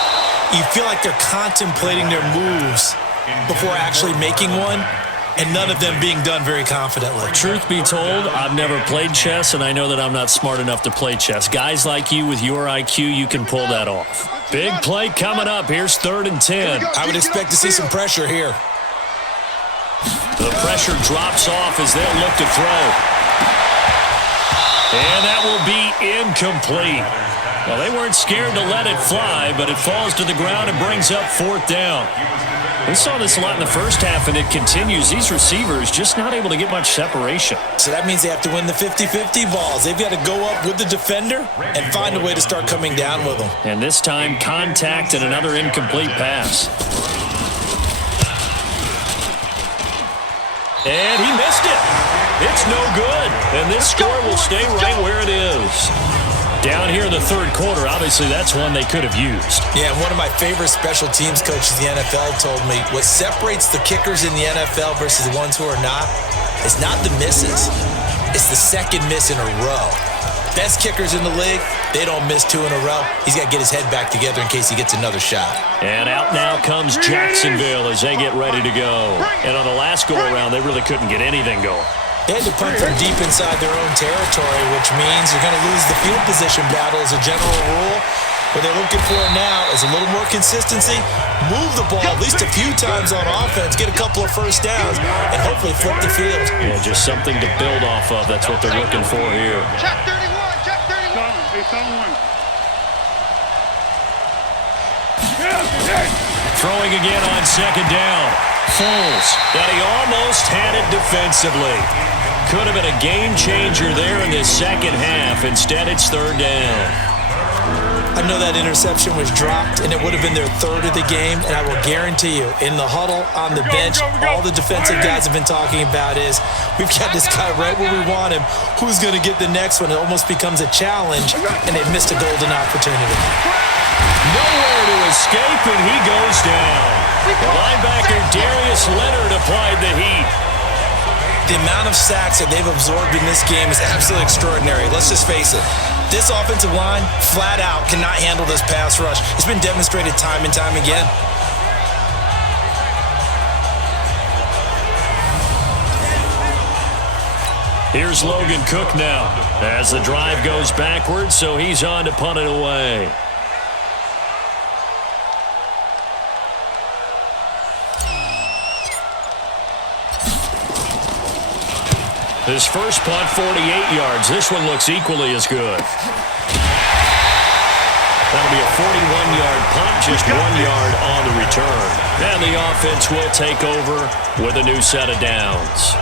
you feel like they're contemplating their moves before actually making one, and none of them being done very confidently. Truth be told, I've never played chess, and I know that I'm not smart enough to play chess. Guys like you with your IQ, you can pull that off. Big play coming up. Here's 3rd and 10. I would expect to see some pressure here. The pressure drops off as they'll look to throw. And that will be incomplete. Well, they weren't scared to let it fly, but it falls to the ground and brings up 4th down. We saw this a lot in the first half, and it continues. These receivers just not able to get much separation. So that means they have to win the 50-50 balls. They've got to go up with the defender and find a way to start coming down with them. And this time, contact and another incomplete pass. And he missed it. It's no good. And this score will stay right where it is. Down here in the third quarter, obviously that's one they could have used. Yeah, one of my favorite special teams coaches in the NFL told me what separates the kickers in the NFL versus the ones who are not is not the misses. It's the second miss in a row. Best kickers in the league, they don't miss 2 in a row. He's got to get his head back together in case he gets another shot. And out now comes Jacksonville as they get ready to go. And on the last go-around, they really couldn't get anything going. They had to punt from deep inside their own territory, which means you're going to lose the field position battle as a general rule. What they're looking for now is a little more consistency, move the ball at least a few times on offense, get a couple of first downs, and hopefully flip the field. Yeah, just something to build off of. That's what they're looking for here. Check 31, check 31. It's on 1. Throwing again on second down. Foles, that he almost had it defensively. Could have been a game changer there in this second half. Instead, it's third down. I know that interception was dropped, and it would have been their 3rd of the game, and I will guarantee you, in the huddle, on the bench, all the defensive guys have been talking about is, we've got this guy right where we want him. Who's going to get the next one? It almost becomes a challenge, and they've missed a golden opportunity. Nowhere to escape, and he goes down. The linebacker Darius Leonard applied the heat. The amount of sacks that they've absorbed in this game is absolutely extraordinary. Let's just face it. This offensive line, flat out, cannot handle this pass rush. It's been demonstrated time and time again. Here's Logan Cook now as the drive goes backwards, so he's on to punt it away. His first punt, 48 yards. This one looks equally as good. That'll be a 41-yard punt, just 1 yard on the return. And the offense will take over with a new set of downs.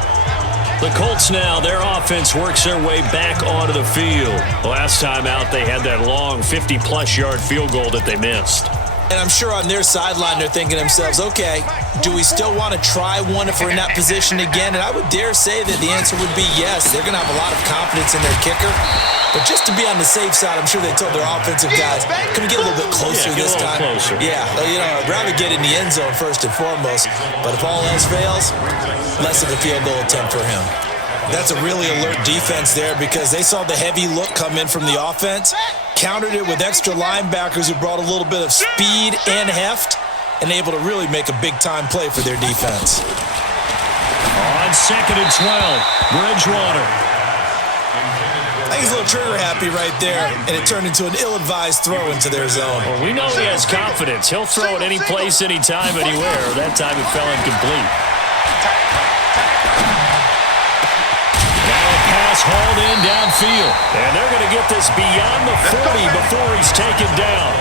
The Colts now, their offense works their way back onto the field. Last time out, they had that long 50-plus yard field goal that they missed. And I'm sure on their sideline they're thinking to themselves, okay, do we still want to try one if we're in that position again? And I would dare say that the answer would be yes. They're going to have a lot of confidence in their kicker. But just to be on the safe side, I'm sure they told their offensive guys, can we get a little bit closer this time? Closer. Yeah, I'd rather get in the end zone first and foremost. But if all else fails, less of a field goal attempt for him. That's a really alert defense there because they saw the heavy look come in from the offense, countered it with extra linebackers who brought a little bit of speed and heft, and able to really make a big-time play for their defense. On 2nd and 12, Bridgewater. I think he's a little trigger-happy right there, and it turned into an ill-advised throw into their zone. Well, we know he has confidence. He'll throw it any place, anytime, anywhere. That time it fell incomplete. Hauled in downfield, and they're going to get this beyond the 40 before he's taken down.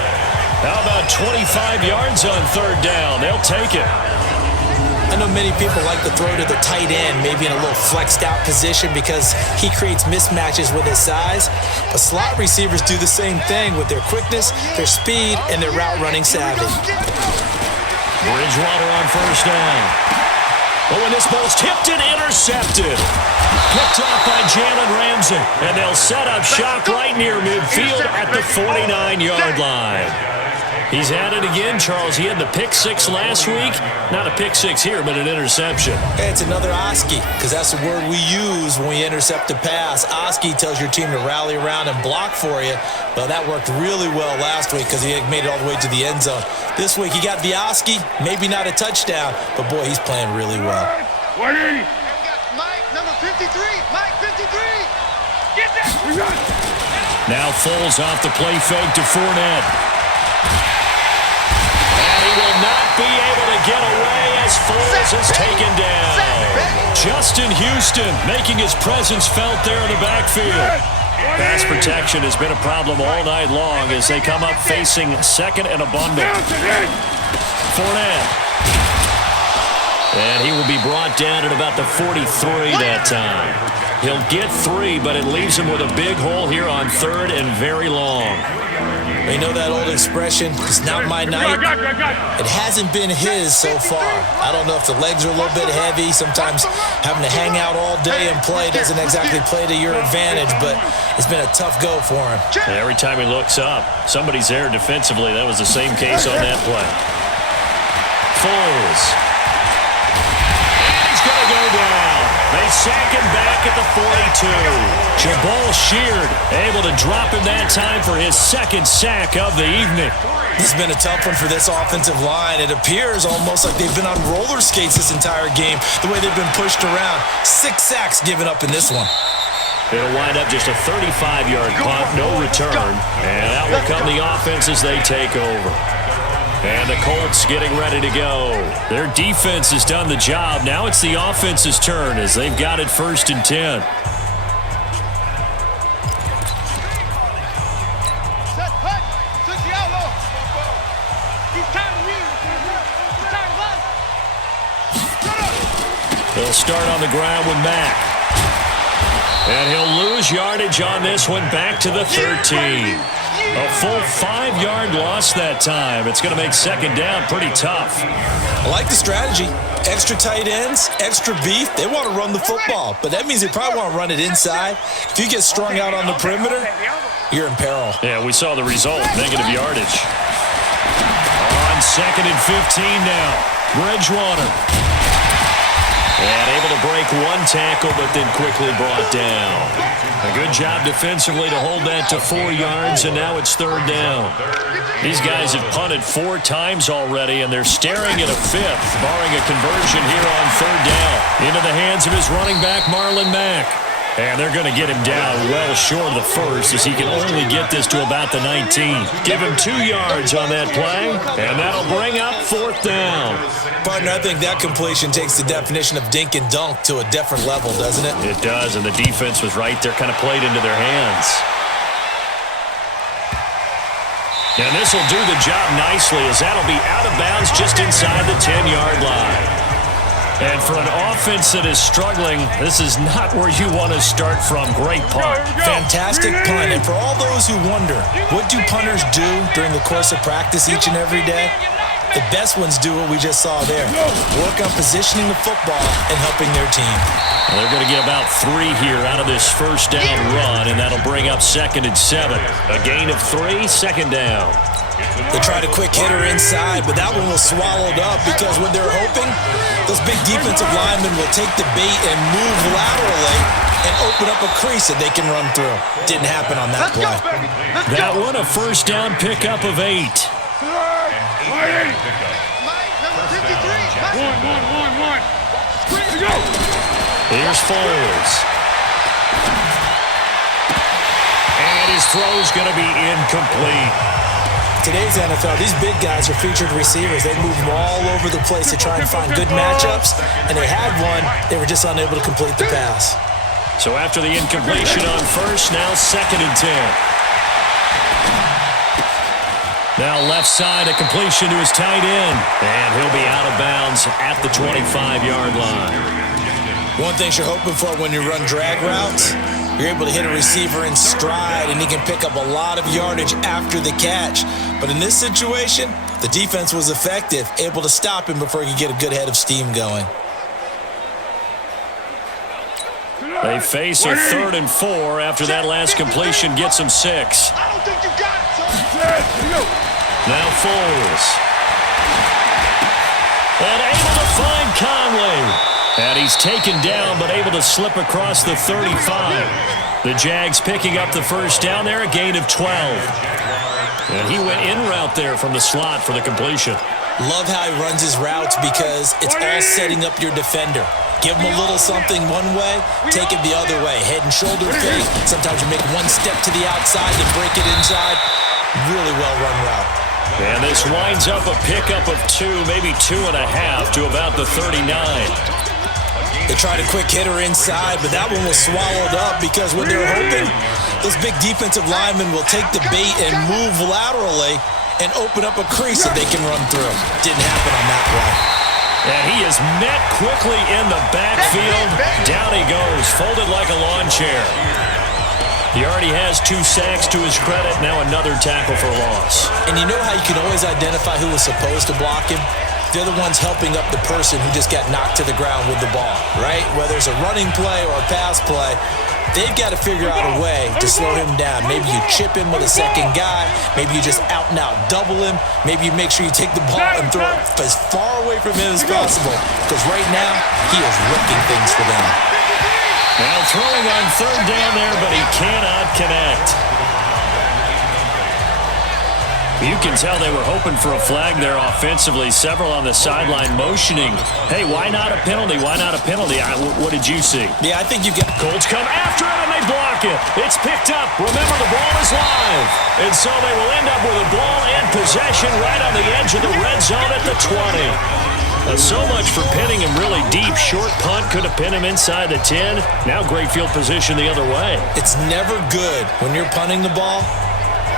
How about 25 yards on 3rd down? They'll take it. I know many people like to throw to the tight end, maybe in a little flexed out position because he creates mismatches with his size. But slot receivers do the same thing with their quickness, their speed, and their route running savvy. Bridgewater on 1st down. Oh, and this ball's tipped and intercepted. Picked off by Jalen Ramsey. And they'll set up shop right near midfield at the 49-yard line. He's had it again, Charles. He had the pick 6 last week. Not a pick 6 here, but an interception. Hey, it's another Oski, because that's the word we use when we intercept a pass. Oski tells your team to rally around and block for you. But that worked really well last week because he had made it all the way to the end zone. This week he got the Oski, maybe not a touchdown, but boy, he's playing really well. 180. Mike, number 53. Mike, 53. Get that. Now Foles off the play fake to Fournette. And he will not be able to get away as Foles is taken down. Justin Houston making his presence felt there in the backfield. Pass protection has been a problem all night long as they come up facing 2nd and a bundle. Fournette. And he will be brought down at about the 43 that time. He'll get 3, but it leaves him with a big hole here on 3rd and very long. You know that old expression, it's not my night? It hasn't been his so far. I don't know if the legs are a little bit heavy. Sometimes having to hang out all day and play doesn't exactly play to your advantage, but it's been a tough go for him. Every time he looks up, somebody's there defensively. That was the same case on that play. Foles. And he's going to go down. They sack him back at the 42. Jabal Sheard able to drop him that time for his 2nd sack of the evening. This has been a tough one for this offensive line. It appears almost like they've been on roller skates this entire game, the way they've been pushed around. 6 sacks given up in this one. It'll wind up just a 35-yard punt, no return. And out will come the offense as they take over. And the Colts getting ready to go. Their defense has done the job. Now it's the offense's turn as they've got it 1st and 10. They'll start on the ground with Mack. And he'll lose yardage on this one back to the 13. A full 5-yard loss that time. It's going to make 2nd down pretty tough. I like the strategy. Extra tight ends, extra beef. They want to run the football, but that means they probably want to run it inside. If you get strung out on the perimeter, you're in peril. Yeah, we saw the result, negative yardage. On 2nd and 15 now, Bridgewater. And able to break 1 tackle, but then quickly brought down. A good job defensively to hold that to 4 yards, and now it's 3rd down. These guys have punted 4 times already, and they're staring at a 5th, barring a conversion here on 3rd down. Into the hands of his running back, Marlon Mack. And they're going to get him down well short of the 1st as he can only get this to about the 19. Give him 2 yards on that play, and that'll bring up 4th down. Partner, I think that completion takes the definition of dink and dunk to a different level, doesn't it? It does, and the defense was right there, kind of played into their hands. And this will do the job nicely as that'll be out of bounds just inside the 10-yard line. And for an offense that is struggling, this is not where you want to start from. Great punt. Fantastic punt. And for all those who wonder, what do punters do during the course of practice each and every day? The best ones do what we just saw there. Work on positioning the football and helping their team. Well, they're going to get about 3 here out of this first down run, and that'll bring up 2nd and 7. A gain of 3, 2nd down. They tried a quick hitter inside, but that one was swallowed up because what they're hoping, those big defensive linemen will take the bait and move laterally and open up a crease that they can run through. Didn't happen on that play. That one a first down pickup of 8. Here's Foles. And his throw's going to be incomplete. Today's NFL, these big guys are featured receivers. They move them all over the place to try and find good matchups, and they had one. They were just unable to complete the pass. So after the incompletion on first, now 2nd and 10. Now left side, a completion to his tight end, and he'll be out of bounds at the 25-yard line. One thing you're hoping for when you run drag routes, you're able to hit a receiver in stride, and he can pick up a lot of yardage after the catch. But in this situation, the defense was effective, able to stop him before he could get a good head of steam going. They face a 3rd and 4 after that last completion gets them 6. I don't think you got it, son. Now Foles. And able to find Conley. And he's taken down, but able to slip across the 35. The Jags picking up the first down there, a gain of 12. And he went in route there from the slot for the completion. Love how he runs his routes because it's all setting up your defender. Give him a little something one way, take it the other way. Head and shoulder fake. Sometimes you make one step to the outside and break it inside. Really well-run route. And this winds up a pickup of 2, maybe 2.5 to about the 39. They tried a quick hitter inside, but that one was swallowed up because what they're hoping, those big defensive linemen will take the bait and move laterally and open up a crease that they can run through. Didn't happen on that play. And he is met quickly in the backfield. Down he goes, folded like a lawn chair. He already has 2 sacks to his credit, now another tackle for loss. And you know how you can always identify who was supposed to block him? They're the ones helping up the person who just got knocked to the ground with the ball, right? Whether it's a running play or a pass play, they've got to figure out a way to slow him down. Maybe you chip him with a second guy. Maybe you just out and out double him. Maybe you make sure you take the ball and throw it as far away from him as possible. Because right now, he is wrecking things for them. Now throwing on 3rd down there, but he cannot connect. You can tell they were hoping for a flag there offensively. Several on the sideline motioning. Hey, why not a penalty? Why not a penalty? What did you see? Yeah, I think you get... Colts come after it, and they block it. It's picked up. Remember, the ball is live. And so they will end up with a ball and possession right on the edge of the red zone at the 20. So much for pinning him really deep. Short punt could have pinned him inside the 10. Now great field position the other way. It's never good when you're punting the ball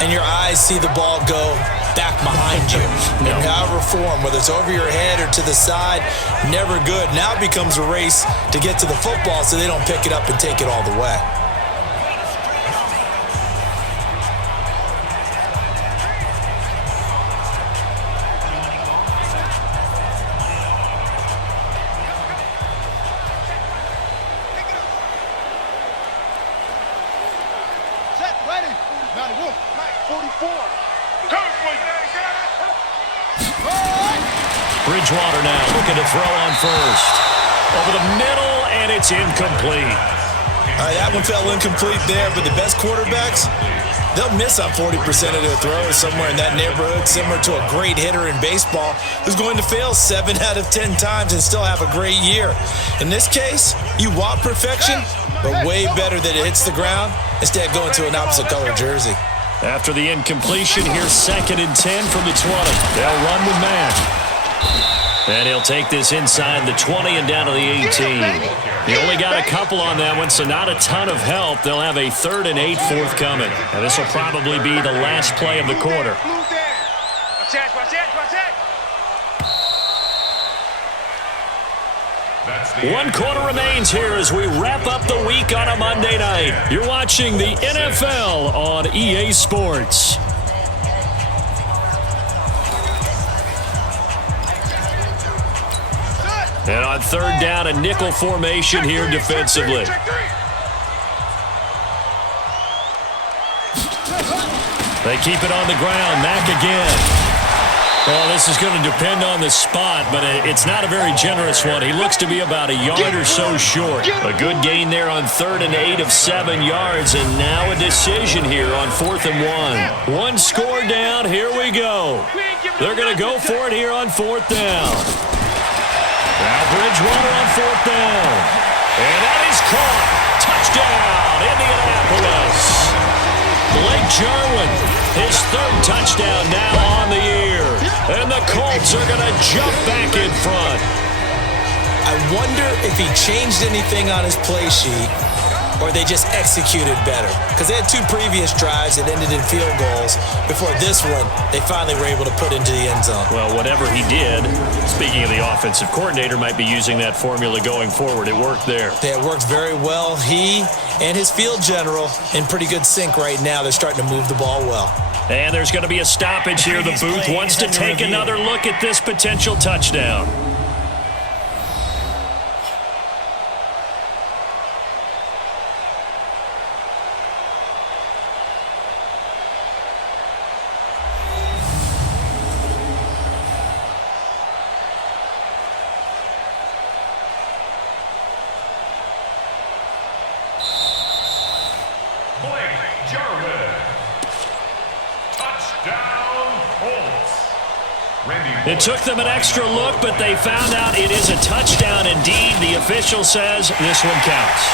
and your eyes see the ball go back behind you. In however form, whether it's over your head or to the side, never good. Now it becomes a race to get to the football so they don't pick it up and take it all the way. Bridgewater now looking to throw on first. Over the middle, and it's incomplete. All right, that one fell incomplete there, but the best quarterbacks, they'll miss on 40% of their throws somewhere in that neighborhood, similar to a great hitter in baseball who's going to fail 7 out of 10 times and still have a great year. In this case, you want perfection, but way better that it hits the ground instead of going to an opposite color jersey. After the incompletion, here's 2nd and 10 from the 20. They'll run with Matt. And he'll take this inside the 20 and down to the 18. He only got a couple on that one, so not a ton of help. They'll have a 3rd and 8 forthcoming. And this will probably be the last play of the quarter. 1 quarter remains here as we wrap up the week on a Monday night. You're watching the NFL on EA Sports. And on 3rd down, a nickel formation here defensively. They keep it on the ground. Mack again. Well, this is going to depend on the spot, but it's not a very generous one. He looks to be about a yard or so short. A good gain there on 3rd and 8 of 7 yards, and now a decision here on 4th and 1. 1 score down. Here we go. They're going to go for it here on 4th down. Now Bridgewater on 4th down. And that is caught. Touchdown, Indianapolis. Blake Jarwin, his 3rd touchdown now on the year. And the Colts are going to jump back in front. I wonder if he changed anything on his play sheet or they just executed better. Because they had 2 previous drives that ended in field goals. Before this one, they finally were able to put into the end zone. Well, whatever he did, speaking of the offensive coordinator, might be using that formula going forward. It worked there. It worked very well. He and his field general in pretty good sync right now. They're starting to move the ball well. And there's going to be a stoppage here. The booth wants to take another look at this potential touchdown. It took them an extra look, but they found out it is a touchdown indeed. The official says this one counts.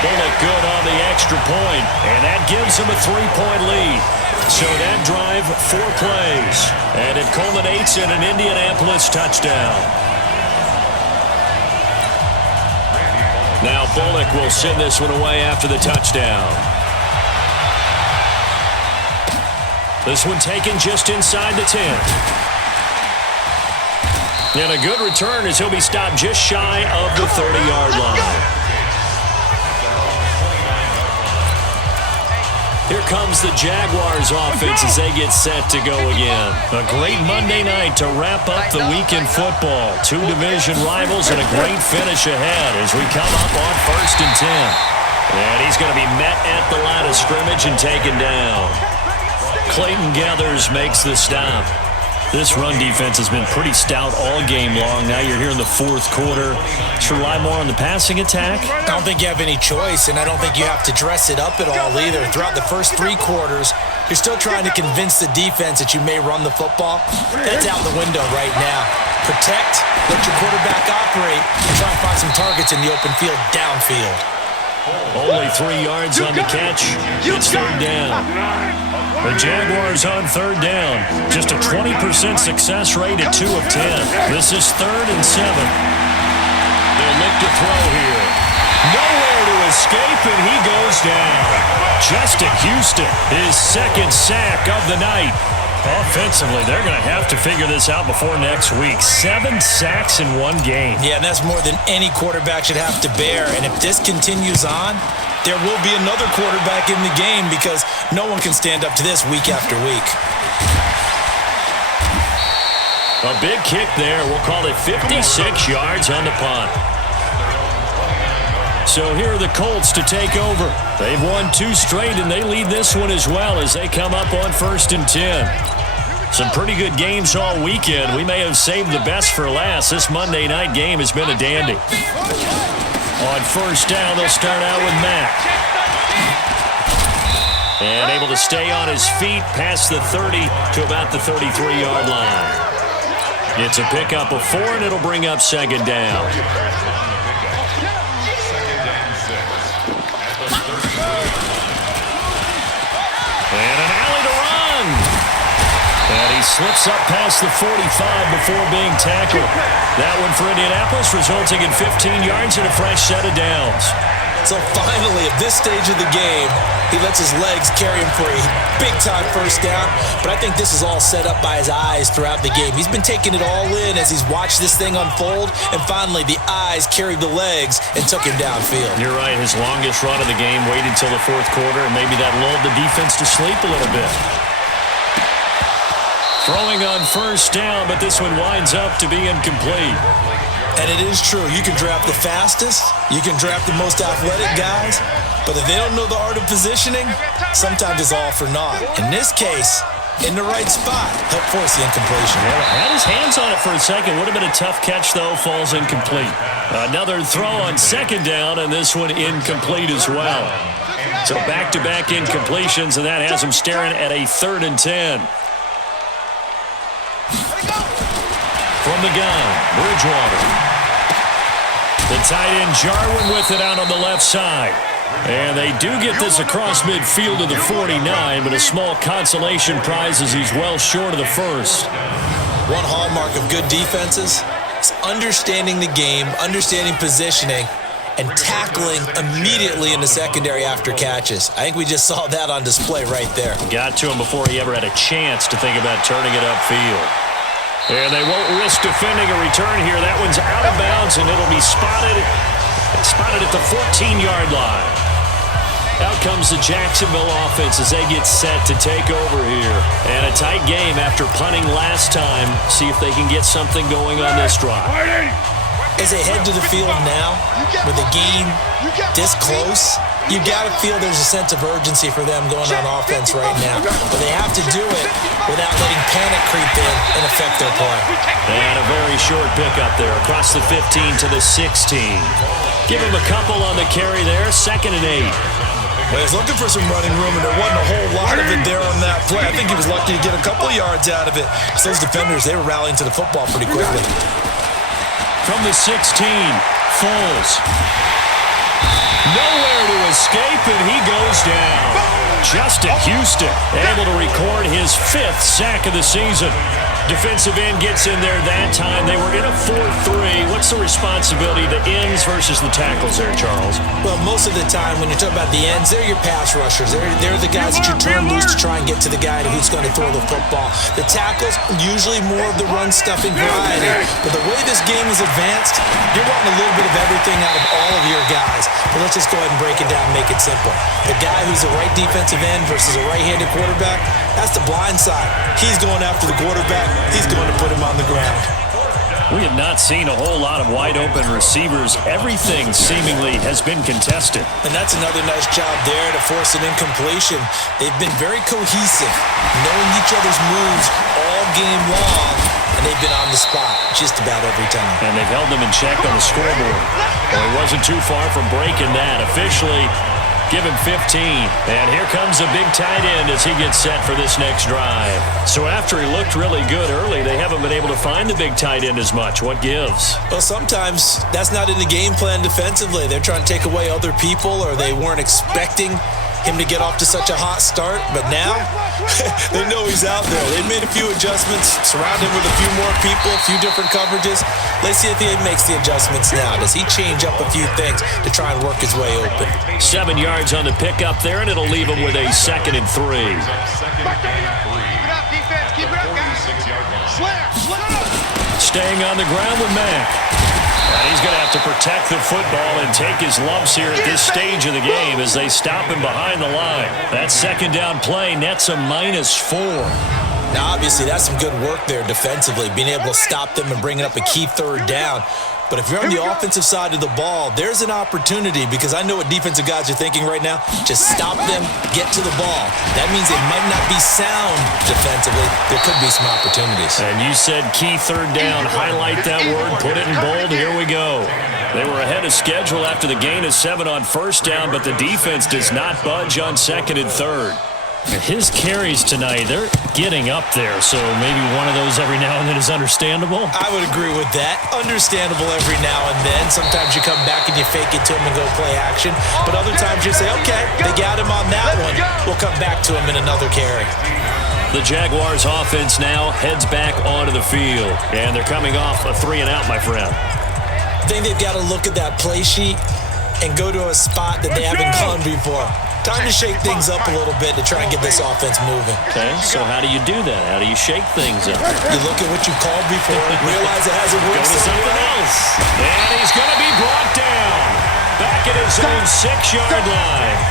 Bullock good on the extra point, and that gives them a 3-point lead. So that drive, 4 plays, and it culminates in an Indianapolis touchdown. Now Bullock will send this one away after the touchdown. This one taken just inside the 10. And a good return as he'll be stopped just shy of the 30-yard line. Here comes the Jaguars offense as they get set to go again. A great Monday night to wrap up the week in football. 2 division rivals and a great finish ahead as we come up on 1st and 10. And he's going to be met at the line of scrimmage and taken down. Clayton Gathers makes the stop. This run defense has been pretty stout all game long. Now you're here in the 4th quarter. Should rely more on the passing attack? I don't think you have any choice, and I don't think you have to dress it up at all either. Throughout the first 3 quarters, you're still trying to convince the defense that you may run the football. That's out the window right now. Protect, let your quarterback operate, and try and find some targets in the open field downfield. Only 3 yards on the catch. It's 3rd down. The Jaguars on 3rd down. Just a 20% success rate at 2 of 10. This is 3rd and 7. They'll look to throw here. Nowhere to escape, and he goes down. Justin Houston, his 2nd sack of the night. Offensively, they're going to have to figure this out before next week. 7 sacks in 1 game. Yeah, and that's more than any quarterback should have to bear. And if this continues on, there will be another quarterback in the game because no one can stand up to this week after week. A big kick there. We'll call it 56 yards on the punt. So here are the Colts to take over. They've won 2 straight, and they lead this one as well as they come up on 1st and 10. Some pretty good games all weekend. We may have saved the best for last. This Monday night game has been a dandy. On 1st down, they'll start out with Mack. And able to stay on his feet past the 30 to about the 33-yard line. It's a pickup of 4, and it'll bring up 2nd down. And an alley to run. And he slips up past the 45 before being tackled. That one for Indianapolis, resulting in 15 yards and a fresh set of downs. So finally, at this stage of the game, he lets his legs carry him for a big-time first down. But I think this is all set up by his eyes throughout the game. He's been taking it all in as he's watched this thing unfold. And finally, the eyes carried the legs and took him downfield. You're right. His longest run of the game waited until the fourth quarter, and maybe that lulled the defense to sleep a little bit. Throwing on first down, but this one winds up to be incomplete. And it is true. You can draft the fastest. You can draft the most athletic guys. But if they don't know the art of positioning, sometimes it's all for naught. In this case, in the right spot, helped force the incompletion. Yeah, had his hands on it for a second. Would have been a tough catch, though. Falls incomplete. Another throw on second down, and this one incomplete as well. So back-to-back incompletions, and that has him staring at a 3rd and 10. From the gun, Bridgewater. The tight end Jarwin with it out on the left side. And they do get this across midfield to the 49, but a small consolation prize as he's well short of the first. One hallmark of good defenses is understanding the game, understanding positioning, and tackling immediately in the secondary after catches. I think we just saw that on display right there. Got to him before he ever had a chance to think about turning it upfield. And they won't risk defending a return here. That one's out of bounds, and it'll be spotted at the 14-yard line. Out comes the Jacksonville offense as they get set to take over here. And a tight game after punting last time. See if they can get something going on this drive. As they head to the field now, with the game this close, you got to feel there's a sense of urgency for them going on offense right now. But they have to do it without letting panic creep in and affect their play. And a very short pickup there across the 15 to the 16. Give him a couple on the carry there, 2nd and 8. Well, he's looking for some running room, and there wasn't a whole lot of it there on that play. I think he was lucky to get a couple of yards out of it. So those defenders, they were rallying to the football pretty quickly. From the 16, Foles. Nowhere to escape, and he goes down. Justin Houston able to record his 5th sack of the season. Defensive end gets in there that time. They were in a 4-3. What's the responsibility, the ends versus the tackles there, Charles? Well, most of the time when you're talking about the ends, they're your pass rushers. They're the guys that you turn loose to try and get to the guy who's going to throw the football. The tackles, usually more of the run-stuffing variety. But the way this game is advanced, you're wanting a little bit of everything out of all of your guys. But let's just go ahead and break it down and make it simple. The guy who's the right defensive end versus a right-handed quarterback, that's the blind side. He's going after the quarterback. He's going to put him on the ground. We have not seen a whole lot of wide-open receivers. Everything seemingly has been contested. And that's another nice job there to force an incompletion. They've been very cohesive, knowing each other's moves all game long, and they've been on the spot just about every time. And they've held them in check on the scoreboard. Well, he wasn't too far from breaking that. Officially, give him 15. And here comes a big tight end as he gets set for this next drive. So after he looked really good early, they haven't been able to find the big tight end as much. What gives? Well, sometimes that's not in the game plan defensively. They're trying to take away other people, or they weren't expecting him to get off to such a hot start. But now, they know he's out there. They made a few adjustments, surround him with a few more people, a few different coverages. Let's see if he makes the adjustments now. Does he change up a few things to try and work his way open? 7 yards on the pickup there, and it'll leave him with a 2nd and 3. Keep it up, defense. Keep it up, guys. Staying on the ground with Mack. And he's going to have to protect the football and take his lumps here at this stage of the game as they stop him behind the line. That 2nd down play nets a -4. Now, obviously, that's some good work there defensively, being able to stop them and bringing up a key 3rd down. But if you're on the offensive side of the ball, there's an opportunity, because I know what defensive guys are thinking right now. Just stop them, get to the ball. That means they might not be sound defensively. There could be some opportunities. And you said key 3rd down. Highlight that word. Put it in bold. Here we go. They were ahead of schedule after the gain of 7 on 1st down, but the defense does not budge on 2nd and 3rd. His carries tonight, they're getting up there, so maybe one of those every now and then is understandable. I would agree with that. Understandable every now and then. Sometimes you come back and you fake it to him and go play action. But other times you say, okay, they got him on that one. We'll come back to him in another carry. The Jaguars offense now heads back onto the field, and they're coming off a 3-and-out, my friend. I think they've got to look at that play sheet and go to a spot that they haven't gone before. Time to shake things up a little bit to try and get this offense moving. Okay, so how do you do that? How do you shake things up? You look at what you called before, realize it hasn't worked. Go to something else. And he's going to be brought down. Back at his own 6-yard line.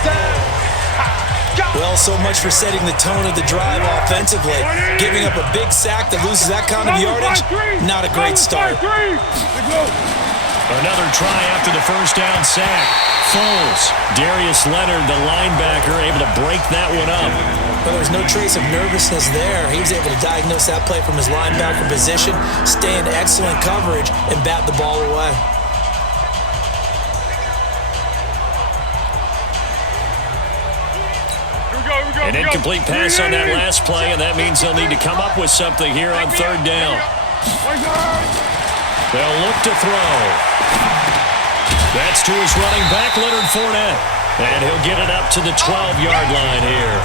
Well, so much for setting the tone of the drive offensively. Giving up a big sack that loses that kind of yardage, not a great start. Another try after the first down sack. Foles, Darius Leonard, the linebacker, able to break that one up. Well, there's no trace of nervousness there. He was able to diagnose that play from his linebacker position, stay in excellent coverage, and bat the ball away. An incomplete pass on that last play, and that means they'll need to come up with something here on third down. They'll look to throw. That's to his running back, Leonard Fournette. And he'll get it up to the 12-yard line here.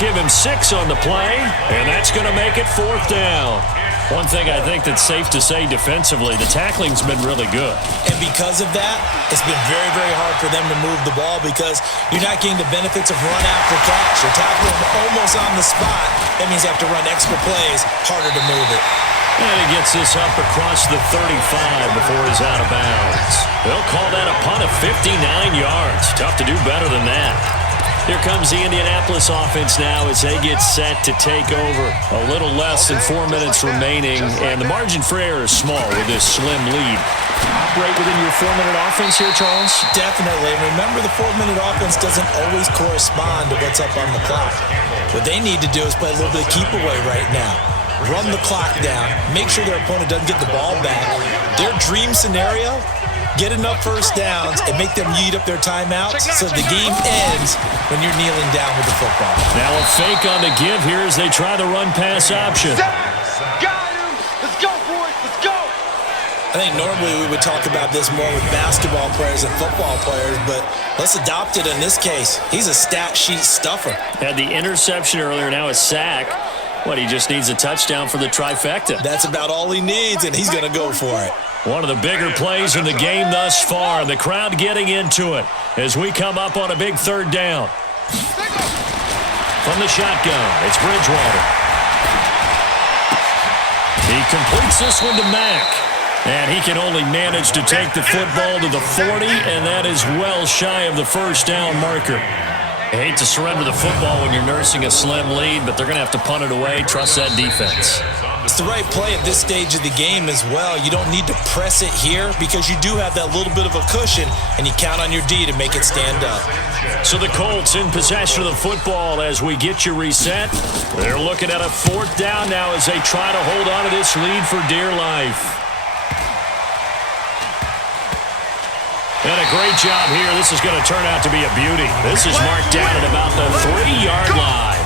Give him 6 on the play, and that's going to make it fourth down. One thing I think that's safe to say defensively, the tackling's been really good. And because of that, it's been very, very hard for them to move the ball because you're not getting the benefits of run after catch. You're tackling almost on the spot. That means you have to run extra plays, harder to move it. And he gets this up across the 35 before he's out of bounds. They'll call that a punt of 59 yards. Tough to do better than that. Here comes the Indianapolis offense now as they get set to take over. A little less than 4 minutes remaining, and the margin for error is small with this slim lead. Operate within your 4-minute offense here, Charles? Definitely. Remember, the 4-minute offense doesn't always correspond to what's up on the clock. What they need to do is play a little bit of keep away right now. Run the clock down, make sure their opponent doesn't get the ball back. Their dream scenario, get enough first downs and make them eat up their timeouts so the game ends when you're kneeling down with the football. Now a fake on the give here as they try the run-pass option. Got him! Let's go, boys! Let's go! I think normally we would talk about this more with basketball players and football players, but let's adopt it in this case. He's a stat sheet stuffer. Had the interception earlier, now a sack. What, he just needs a touchdown for the trifecta. That's about all he needs, and he's going to go for it. One of the bigger plays in the game thus far. The crowd getting into it as we come up on a big third down. From the shotgun, it's Bridgewater. He completes this one to Mack. And he can only manage to take the football to the 40, and that is well shy of the first down marker. I hate to surrender the football when you're nursing a slim lead, but they're going to have to punt it away. Trust that defense. It's the right play at this stage of the game as well. You don't need to press it here because you do have that little bit of a cushion, and you count on your D to make it stand up. So the Colts in possession of the football as we get you reset. They're looking at a fourth down now as they try to hold on to this lead for dear life. And a great job here. This is going to turn out to be a beauty. This is marked down at about the 3-yard line.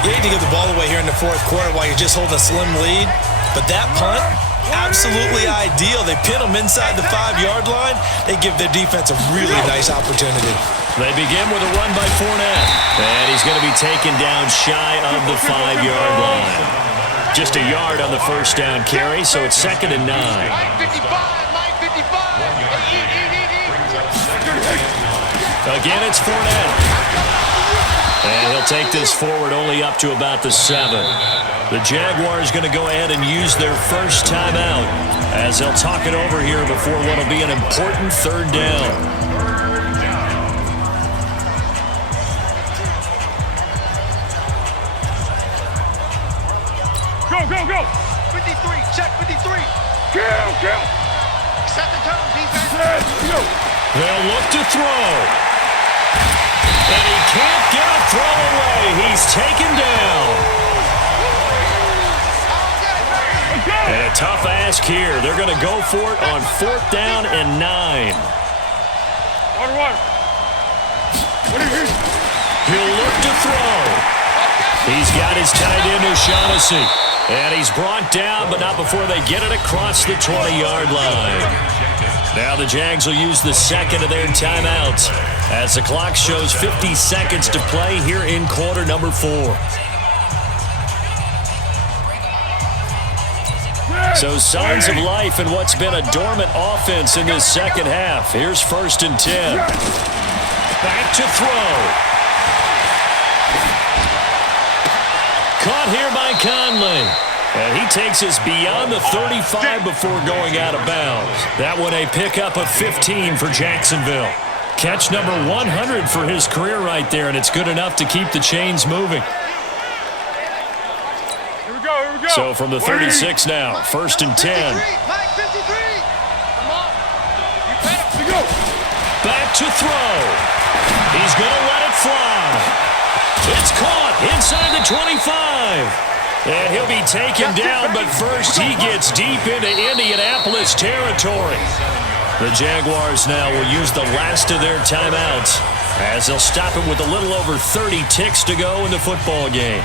You hate to give the ball away here in the fourth quarter while you're just holding a slim lead, but that punt, absolutely ideal. They pin them inside the 5-yard line. They give their defense a really nice opportunity. They begin with a run by Fournette, and he's going to be taken down shy of the 5-yard line. Just a yard on the first down carry, so it's 2nd and 9. Mike 55! Mike 55! Again, it's Fournette. And he'll take this forward only up to about the 7. The Jaguars going to go ahead and use their first timeout as they'll talk it over here before what will be an important third down. Go! 53! Check 53! Kill! Set the tone, defense! They'll look to throw. And he can't get a throw away. He's taken down. And a tough ask here. They're going to go for it on 4th down and 9. Water. He'll look to throw. He's got his tight end O'Shaughnessy. And he's brought down, but not before they get it across the 20-yard line. Now the Jags will use the second of their timeouts as the clock shows 50 seconds to play here in quarter number 4. So signs of life in what's been a dormant offense in this second half. Here's 1st and 10. Back to throw. Caught here by Conley. And he takes us beyond the 35 before going out of bounds. That one a pickup of 15 for Jacksonville. Catch number 100 for his career right there, and it's good enough to keep the chains moving. Here we go. So from the 36 now, 1st and 10. Back to throw. He's going to let it fly. It's caught inside the 25. And he'll be taken down, but first he gets deep into Indianapolis territory. The Jaguars now will use the last of their timeouts as they'll stop it with a little over 30 ticks to go in the football game.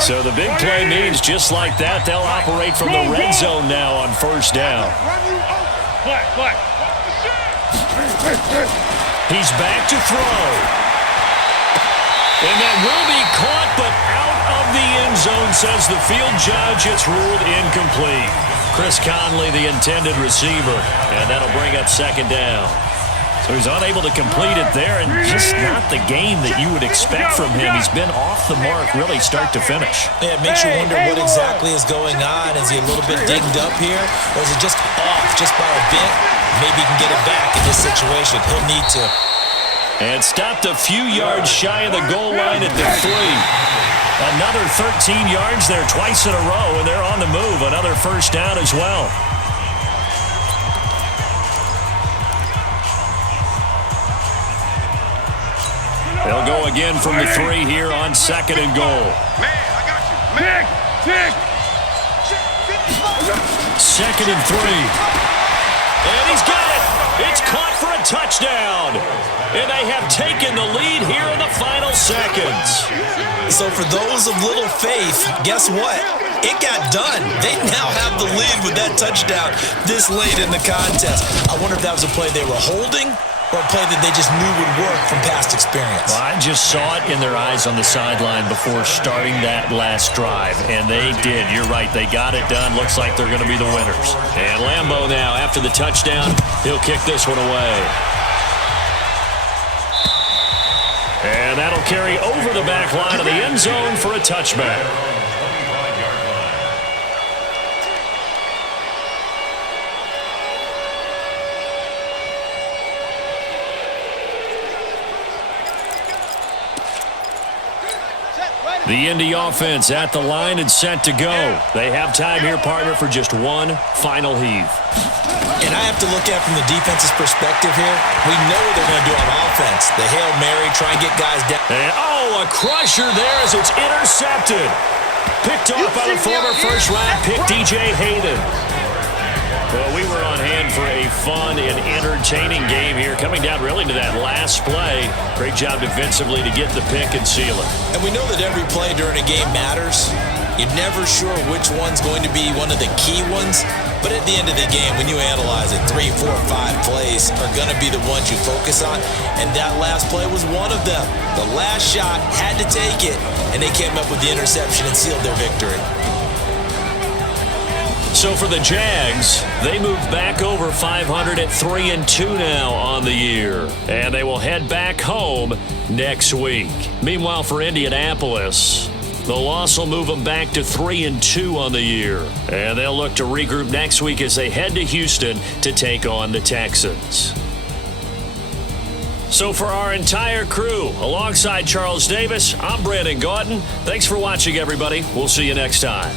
So the big play means just like that, they'll operate from the red zone now on 1st down. He's back to throw. And that will be caught, but out of the end zone, says the field judge. It's ruled incomplete. Chris Conley, the intended receiver, and that'll bring up 2nd down. So he's unable to complete it there, and just not the game that you would expect from him. He's been off the mark really start to finish. Yeah, it makes you wonder what exactly is going on. Is he a little bit dinged up here, or is it just off just by a bit? Maybe he can get it back in this situation. He'll need to. And stopped a few yards shy of the goal line at the 3. Another 13 yards there twice in a row, and they're on the move. Another 1st down as well. They'll go again from the 3 here on 2nd and goal. Man, I got you. Man. 2nd and 3. And he's got it. It's caught for a touchdown. And they have taken the lead here in the final seconds. So for those of little faith, guess what? It got done. They now have the lead with that touchdown this late in the contest. I wonder if that was a play they were holding or a play that they just knew would work from past experience. Well, I just saw it in their eyes on the sideline before starting that last drive, and they did. You're right. They got it done. Looks like they're going to be the winners. And Lambeau now, after the touchdown, he'll kick this one away. And that'll carry over the back line of the end zone for a touchback. The Indy offense at the line and set to go. They have time here, partner, for just one final heave. And I have to look at it from the defense's perspective here. We know what they're going to do on offense. The Hail Mary, try and get guys down. And, a crusher there as it's intercepted. Picked off by the former first-round pick, DJ Hayden. Well, we were on hand for a fun and entertaining game here, coming down really to that last play. Great job defensively to get the pick and seal it. And we know that every play during a game matters. You're never sure which one's going to be one of the key ones. But at the end of the game, when you analyze it, 3, 4, 5 plays are going to be the ones you focus on. And that last play was one of them. The last shot had to take it, and they came up with the interception and sealed their victory. So for the Jags, they move back over 500 at 3-2 now on the year. And they will head back home next week. Meanwhile, for Indianapolis, the loss will move them back to 3-2 on the year. And they'll look to regroup next week as they head to Houston to take on the Texans. So for our entire crew, alongside Charles Davis, I'm Brandon Gautin. Thanks for watching, everybody. We'll see you next time.